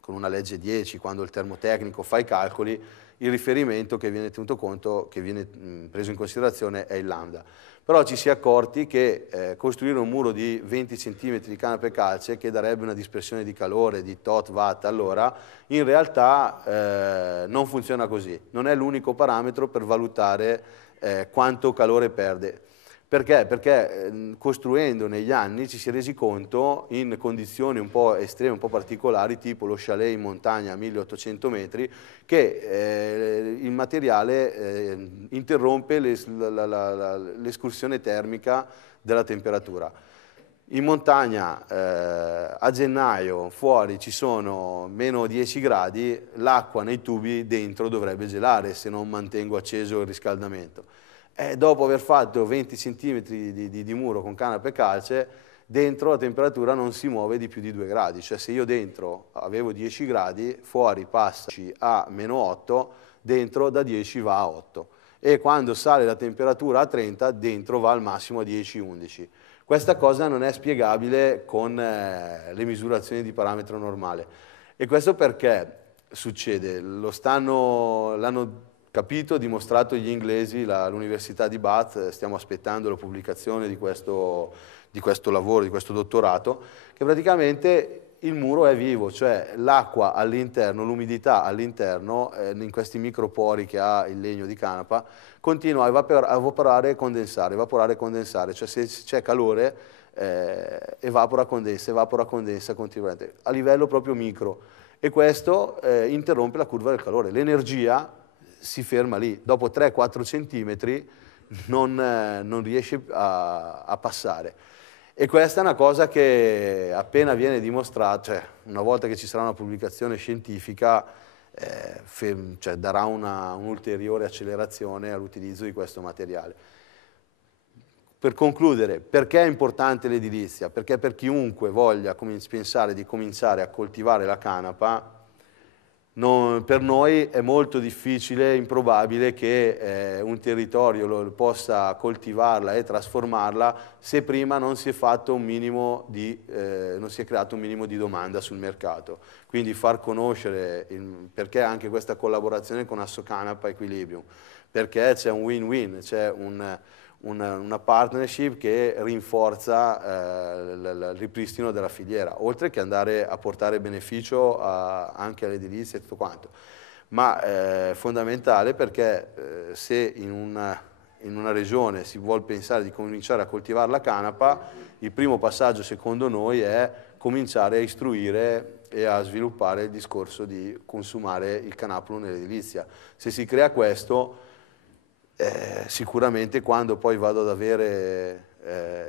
con una legge 10, quando il termotecnico fa i calcoli, il riferimento che viene tenuto conto, che viene preso in considerazione, è il lambda. Però ci si è accorti che costruire un muro di 20 cm di canape calce, che darebbe una dispersione di calore di tot watt all'ora, in realtà non funziona così. Non è l'unico parametro per valutare quanto calore perde. Perché? Perché costruendo negli anni ci si è resi conto, in condizioni un po' estreme, un po' particolari, tipo lo chalet in montagna a 1800 metri, che il materiale interrompe l'escursione termica della temperatura. In montagna a gennaio fuori ci sono meno 10 gradi, l'acqua nei tubi dentro dovrebbe gelare se non mantengo acceso il riscaldamento. Dopo aver fatto 20 cm di muro con canape calce, dentro la temperatura non si muove di più di 2 gradi, cioè se io dentro avevo 10 gradi, fuori passa a meno 8, dentro da 10 va a 8. E quando sale la temperatura a 30, dentro va al massimo a 10-11. Questa cosa non è spiegabile con le misurazioni di parametro normale. E questo perché succede? L'hanno capito, dimostrato gli inglesi, l'Università di Bath, stiamo aspettando la pubblicazione di questo lavoro, di questo dottorato, che praticamente il muro è vivo, cioè l'acqua all'interno, l'umidità all'interno, in questi micropori che ha il legno di canapa, continua a evaporare e condensare, cioè se c'è calore evapora, condensa continuamente, a livello proprio micro, e questo interrompe la curva del calore. L'energia si ferma lì, dopo 3-4 centimetri non riesce a passare. E questa è una cosa che appena viene dimostrata, cioè una volta che ci sarà una pubblicazione scientifica, cioè darà un'ulteriore accelerazione all'utilizzo di questo materiale. Per concludere, perché è importante l'edilizia? Perché per chiunque voglia pensare di cominciare a coltivare la canapa, per noi è molto difficile, improbabile che un territorio possa coltivarla e trasformarla se prima non si è fatto un minimo non si è creato un minimo di domanda sul mercato. Quindi far conoscere, perché anche questa collaborazione con Assocanapa Equilibrium, perché c'è un win-win, c'è una partnership che rinforza il ripristino della filiera, oltre che andare a portare beneficio anche all'edilizia e tutto quanto. Ma è fondamentale perché se in una regione si vuole pensare di cominciare a coltivare la canapa, il primo passaggio secondo noi è cominciare a istruire e a sviluppare il discorso di consumare il canapolo nell'edilizia. Se si crea questo, sicuramente quando poi vado ad avere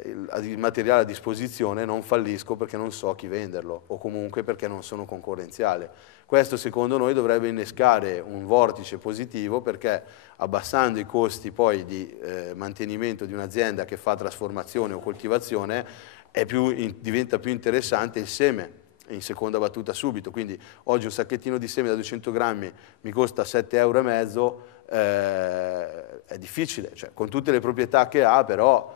il materiale a disposizione non fallisco perché non so chi venderlo o comunque perché non sono concorrenziale. Questo secondo noi dovrebbe innescare un vortice positivo, perché abbassando i costi poi di mantenimento di un'azienda che fa trasformazione o coltivazione diventa più interessante il seme in seconda battuta subito. Quindi oggi un sacchettino di seme da 200 grammi mi costa 7,5 €, è difficile, cioè, con tutte le proprietà che ha, però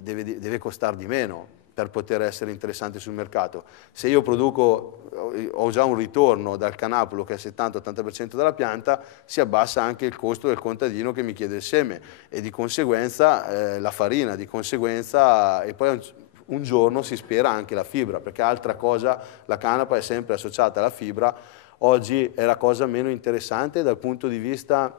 deve costare di meno per poter essere interessante sul mercato. Se io ho già un ritorno dal canapolo che è il 70-80% della pianta, si abbassa anche il costo del contadino che mi chiede il seme e di conseguenza la farina, di conseguenza, e poi un giorno si spera anche la fibra, perché altra cosa, la canapa è sempre associata alla fibra. Oggi è la cosa meno interessante dal punto di vista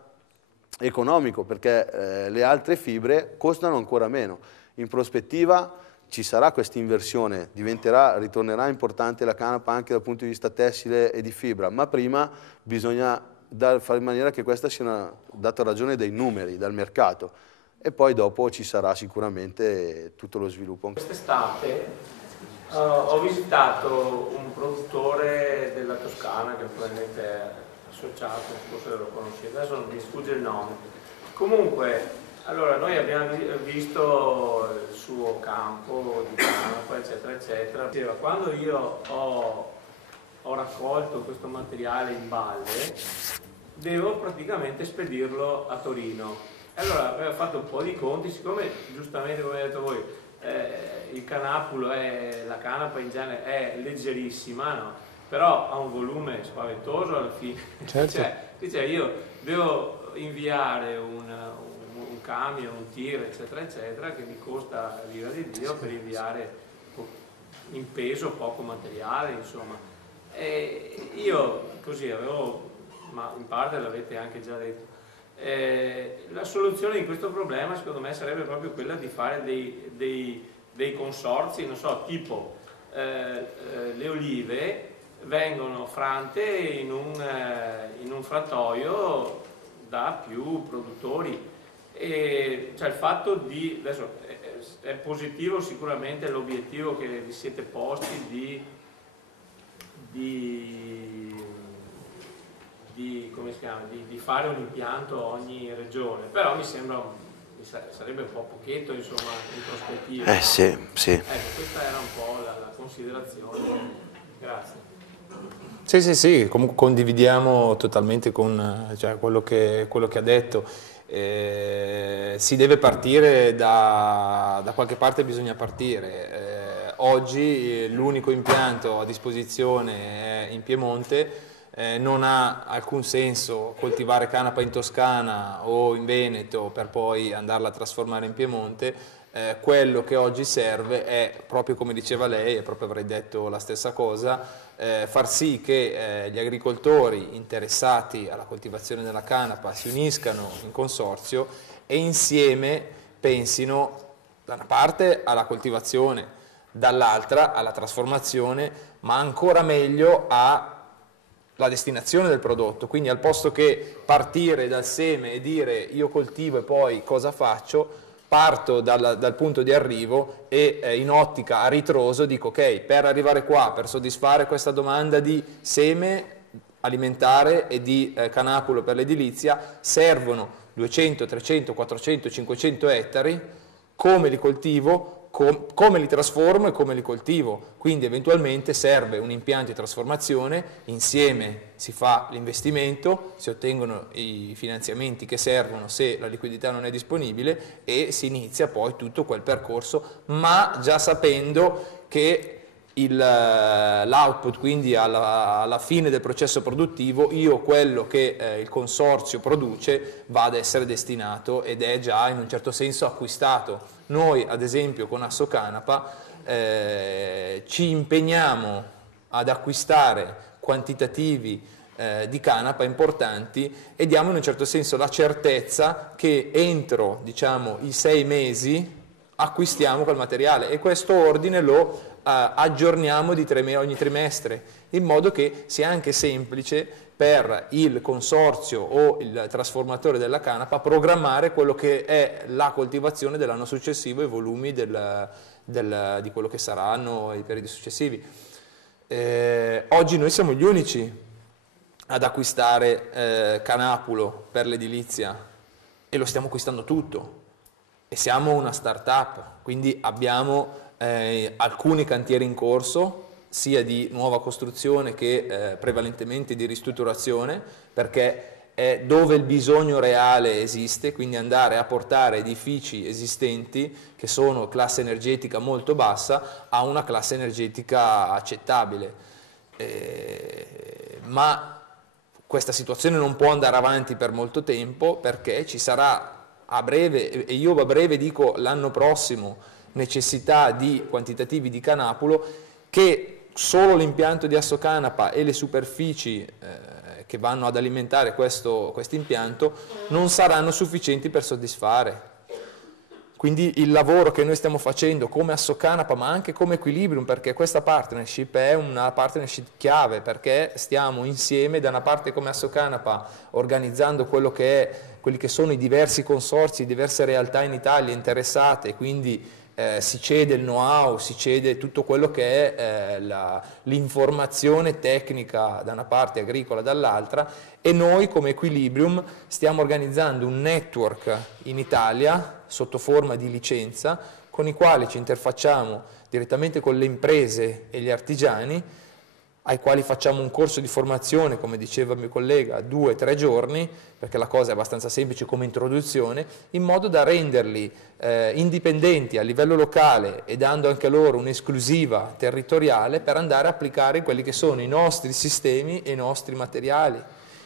economico, perché le altre fibre costano ancora meno. In prospettiva ci sarà questa inversione, ritornerà importante la canapa anche dal punto di vista tessile e di fibra, ma prima bisogna fare in maniera che questa sia data ragione dai numeri, dal mercato, e poi dopo ci sarà sicuramente tutto lo sviluppo. Quest'estate Ho visitato un produttore della Toscana che probabilmente è associato, forse lo conoscete, adesso non mi sfugge il nome. Comunque, allora noi abbiamo visto il suo campo di canapa, eccetera, eccetera. Diceva, quando io ho raccolto questo materiale in valle, devo praticamente spedirlo a Torino. Allora aveva fatto un po' di conti, siccome giustamente come avete detto voi, il canapulo la canapa in genere è leggerissima, no? Però ha un volume spaventoso alla fine. Certo. Cioè, io devo inviare un camion, un tir, eccetera, eccetera, che mi costa l'ira di Dio per inviare in peso poco materiale, insomma. E io così avevo, ma in parte l'avete anche già detto, la soluzione di questo problema secondo me sarebbe proprio quella di fare dei consorzi, non so, tipo le olive vengono frante in un frantoio da più produttori, e cioè il fatto di, adesso è positivo sicuramente l'obiettivo che vi siete posti come si chiama, di fare un impianto ogni regione, però mi sembra sarebbe un po' pochetto, insomma, in prospettiva. Sì, sì. Ecco, questa era un po' la considerazione. Grazie. Sì, comunque condividiamo totalmente con quello che ha detto. Si deve partire da qualche parte, bisogna partire. Oggi l'unico impianto a disposizione è in Piemonte. Non ha alcun senso coltivare canapa in Toscana o in Veneto per poi andarla a trasformare in Piemonte. Quello che oggi serve è, proprio come diceva lei, e proprio avrei detto la stessa cosa, far sì che gli agricoltori interessati alla coltivazione della canapa si uniscano in consorzio e insieme pensino da una parte alla coltivazione, dall'altra alla trasformazione, ma ancora meglio alla destinazione del prodotto. Quindi al posto che partire dal seme e dire io coltivo e poi cosa faccio, parto dal punto di arrivo e in ottica a ritroso dico ok, per arrivare qua, per soddisfare questa domanda di seme alimentare e di canapulo per l'edilizia, servono 200, 300, 400, 500 ettari, come li coltivo, come li trasformo e come li coltivo. Quindi eventualmente serve un impianto di trasformazione, insieme si fa l'investimento, si ottengono i finanziamenti che servono se la liquidità non è disponibile e si inizia poi tutto quel percorso, ma già sapendo che l'output, quindi alla fine del processo produttivo, quello che il consorzio produce va ad essere destinato ed è già in un certo senso acquistato. Noi ad esempio con Assocanapa ci impegniamo ad acquistare quantitativi di canapa importanti e diamo in un certo senso la certezza che entro, diciamo, i 6 mesi acquistiamo quel materiale, e questo ordine lo aggiorniamo ogni trimestre, in modo che sia anche semplice per il consorzio o il trasformatore della canapa programmare quello che è la coltivazione dell'anno successivo e i volumi di quello che saranno i periodi successivi. Oggi noi siamo gli unici ad acquistare canapulo per l'edilizia e lo stiamo acquistando tutto, e siamo una start-up, quindi abbiamo alcuni cantieri in corso, sia di nuova costruzione che prevalentemente di ristrutturazione, perché è dove il bisogno reale esiste, quindi andare a portare edifici esistenti che sono classe energetica molto bassa a una classe energetica accettabile. Ma questa situazione non può andare avanti per molto tempo, perché ci sarà a breve, e io a breve dico l'anno prossimo, necessità di quantitativi di canapulo che solo l'impianto di Assocanapa e le superfici che vanno ad alimentare questo impianto non saranno sufficienti per soddisfare. Quindi il lavoro che noi stiamo facendo come Assocanapa, ma anche come Equilibrium, perché questa partnership è una partnership chiave, perché stiamo insieme da una parte come Assocanapa organizzando quelli che sono i diversi consorzi, diverse realtà in Italia interessate, quindi si cede il know-how, si cede tutto quello che è l'informazione tecnica da una parte, agricola dall'altra, e noi come Equilibrium stiamo organizzando un network in Italia sotto forma di licenza con i quali ci interfacciamo direttamente con le imprese e gli artigiani, ai quali facciamo un corso di formazione, come diceva il mio collega, 2-3 giorni, perché la cosa è abbastanza semplice come introduzione, in modo da renderli indipendenti a livello locale e dando anche a loro un'esclusiva territoriale per andare a applicare quelli che sono i nostri sistemi e i nostri materiali.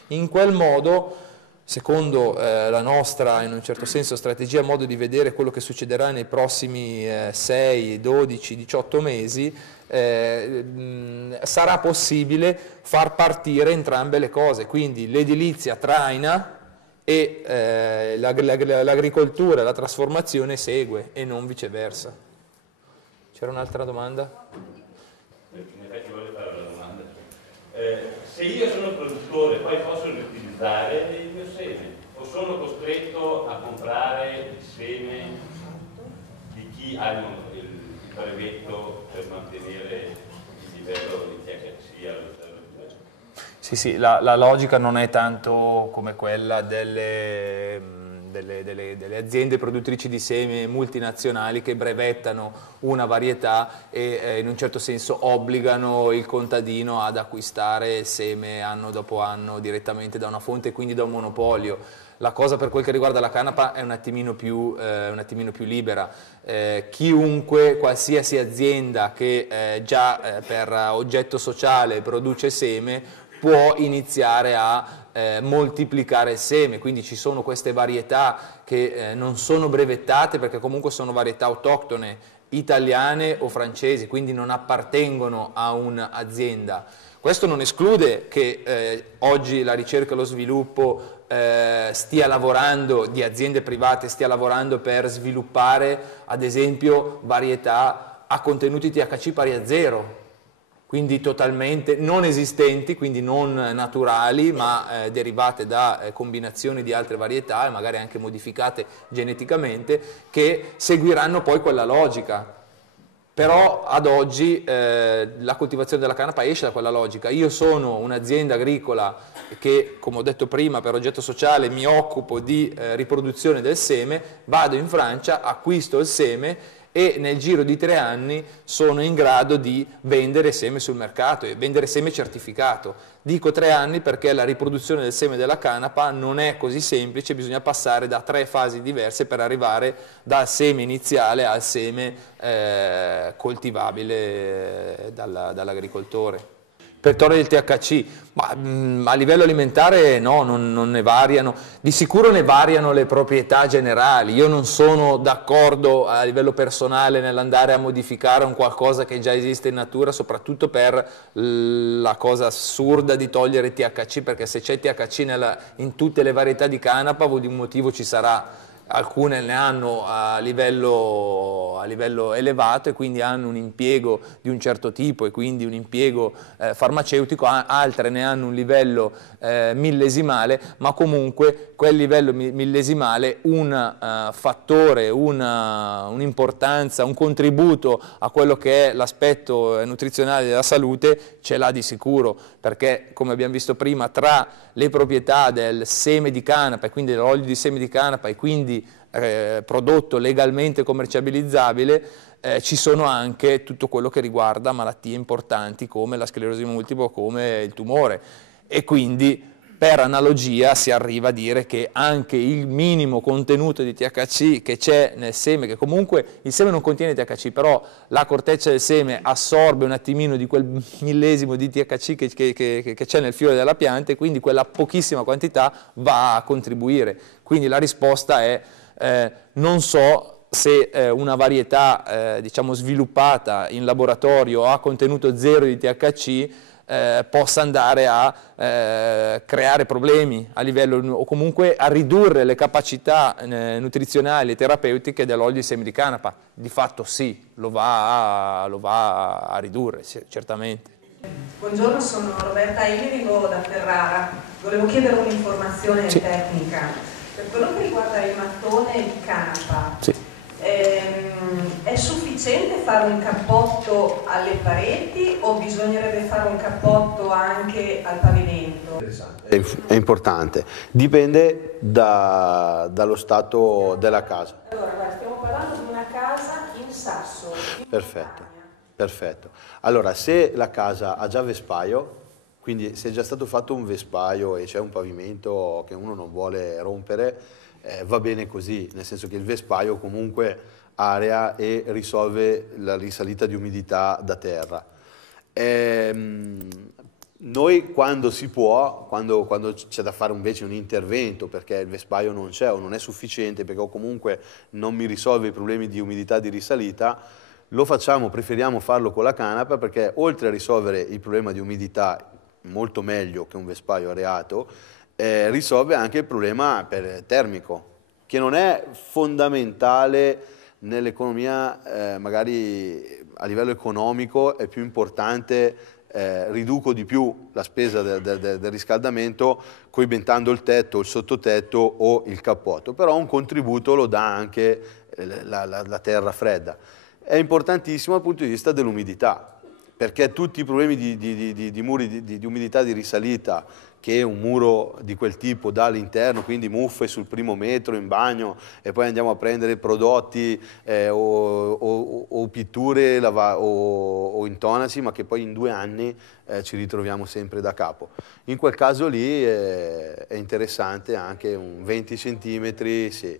In quel modo, secondo la nostra, in un certo senso, strategia, modo di vedere quello che succederà nei prossimi 6, 12, 18 mesi, sarà possibile far partire entrambe le cose, quindi l'edilizia traina e l'agricoltura, la trasformazione segue e non viceversa. C'era un'altra domanda? In effetti voglio fare una domanda. Se io sono produttore, poi posso riutilizzare il mio seme o sono costretto a comprare il seme di chi ha il brevetto per mantenere il livello di THC all'interno di questo? Sì, la logica non è tanto come quella delle aziende produttrici di seme multinazionali che brevettano una varietà e in un certo senso obbligano il contadino ad acquistare seme anno dopo anno direttamente da una fonte e quindi da un monopolio. La cosa per quel che riguarda la canapa è un attimino più libera. Chiunque, qualsiasi azienda che già per oggetto sociale produce seme può iniziare a moltiplicare il seme, quindi ci sono queste varietà che non sono brevettate perché comunque sono varietà autoctone italiane o francesi, quindi non appartengono a un'azienda. Questo non esclude che oggi la ricerca e lo sviluppo stia lavorando, di aziende private stia lavorando per sviluppare ad esempio varietà a contenuti THC pari a 0, quindi totalmente non esistenti, quindi non naturali, ma derivate da combinazioni di altre varietà e magari anche modificate geneticamente, che seguiranno poi quella logica. Però ad oggi la coltivazione della canapa esce da quella logica. Io sono un'azienda agricola che, come ho detto prima, per oggetto sociale mi occupo di riproduzione del seme, vado in Francia, acquisto il seme e nel giro di 3 anni sono in grado di vendere seme sul mercato e vendere seme certificato. Dico 3 anni perché la riproduzione del seme della canapa non è così semplice, bisogna passare da 3 fasi diverse per arrivare dal seme iniziale al seme coltivabile dall'agricoltore. Per togliere il THC, ma a livello alimentare no, non ne variano, di sicuro ne variano le proprietà generali. Io non sono d'accordo a livello personale nell'andare a modificare un qualcosa che già esiste in natura, soprattutto per la cosa assurda di togliere THC, perché se c'è THC in tutte le varietà di canapa, un motivo ci sarà. Alcune ne hanno a livello elevato e quindi hanno un impiego di un certo tipo e quindi un impiego farmaceutico, altre ne hanno un livello millesimale, ma comunque quel livello millesimale un fattore, un'importanza, un contributo a quello che è l'aspetto nutrizionale della salute ce l'ha di sicuro, perché come abbiamo visto prima tra le proprietà del seme di canapa e quindi dell'olio di seme di canapa e quindi prodotto legalmente commercializzabile, ci sono anche tutto quello che riguarda malattie importanti come la sclerosi multipla, come il tumore, e quindi per analogia si arriva a dire che anche il minimo contenuto di THC che c'è nel seme, che comunque il seme non contiene THC, però la corteccia del seme assorbe un attimino di quel millesimo di THC che c'è nel fiore della pianta e quindi quella pochissima quantità va a contribuire. Quindi la risposta è non so se una varietà diciamo sviluppata in laboratorio a contenuto 0 di THC possa andare a creare problemi a livello o comunque a ridurre le capacità nutrizionali e terapeutiche dell'olio di seme di canapa. Di fatto sì, lo va a ridurre, certamente. Buongiorno, sono Roberta Ili, vengo da Ferrara. Volevo chiedere un'informazione tecnica. Per quello che riguarda il mattone di canapa, è sufficiente fare un cappotto alle pareti o bisognerebbe fare un cappotto anche al pavimento? È importante, dipende dallo stato della casa. Allora, guarda, stiamo parlando di una casa in sasso. Perfetto, perfetto. Allora, se la casa ha già vespaio, quindi se è già stato fatto un vespaio e c'è un pavimento che uno non vuole rompere, va bene così, nel senso che il vespaio comunque area e risolve la risalita di umidità da terra. Noi quando si può, quando c'è da fare invece un intervento perché il vespaio non c'è o non è sufficiente perché o comunque non mi risolve i problemi di umidità di risalita, lo facciamo, preferiamo farlo con la canapa perché oltre a risolvere il problema di umidità molto meglio che un vespaio areato, risolve anche il problema termico, che non è fondamentale nell'economia, magari a livello economico è più importante, riduco di più la spesa del riscaldamento coibentando il tetto, il sottotetto o il cappotto, però un contributo lo dà anche la terra fredda. È importantissimo dal punto di vista dell'umidità, perché tutti i problemi di muri di umidità di risalita che un muro di quel tipo dà all'interno, quindi muffe sul primo metro in bagno e poi andiamo a prendere prodotti o pitture o intonaci, ma che poi in 2 anni ci ritroviamo sempre da capo. In quel caso lì è interessante anche un 20 centimetri, sì.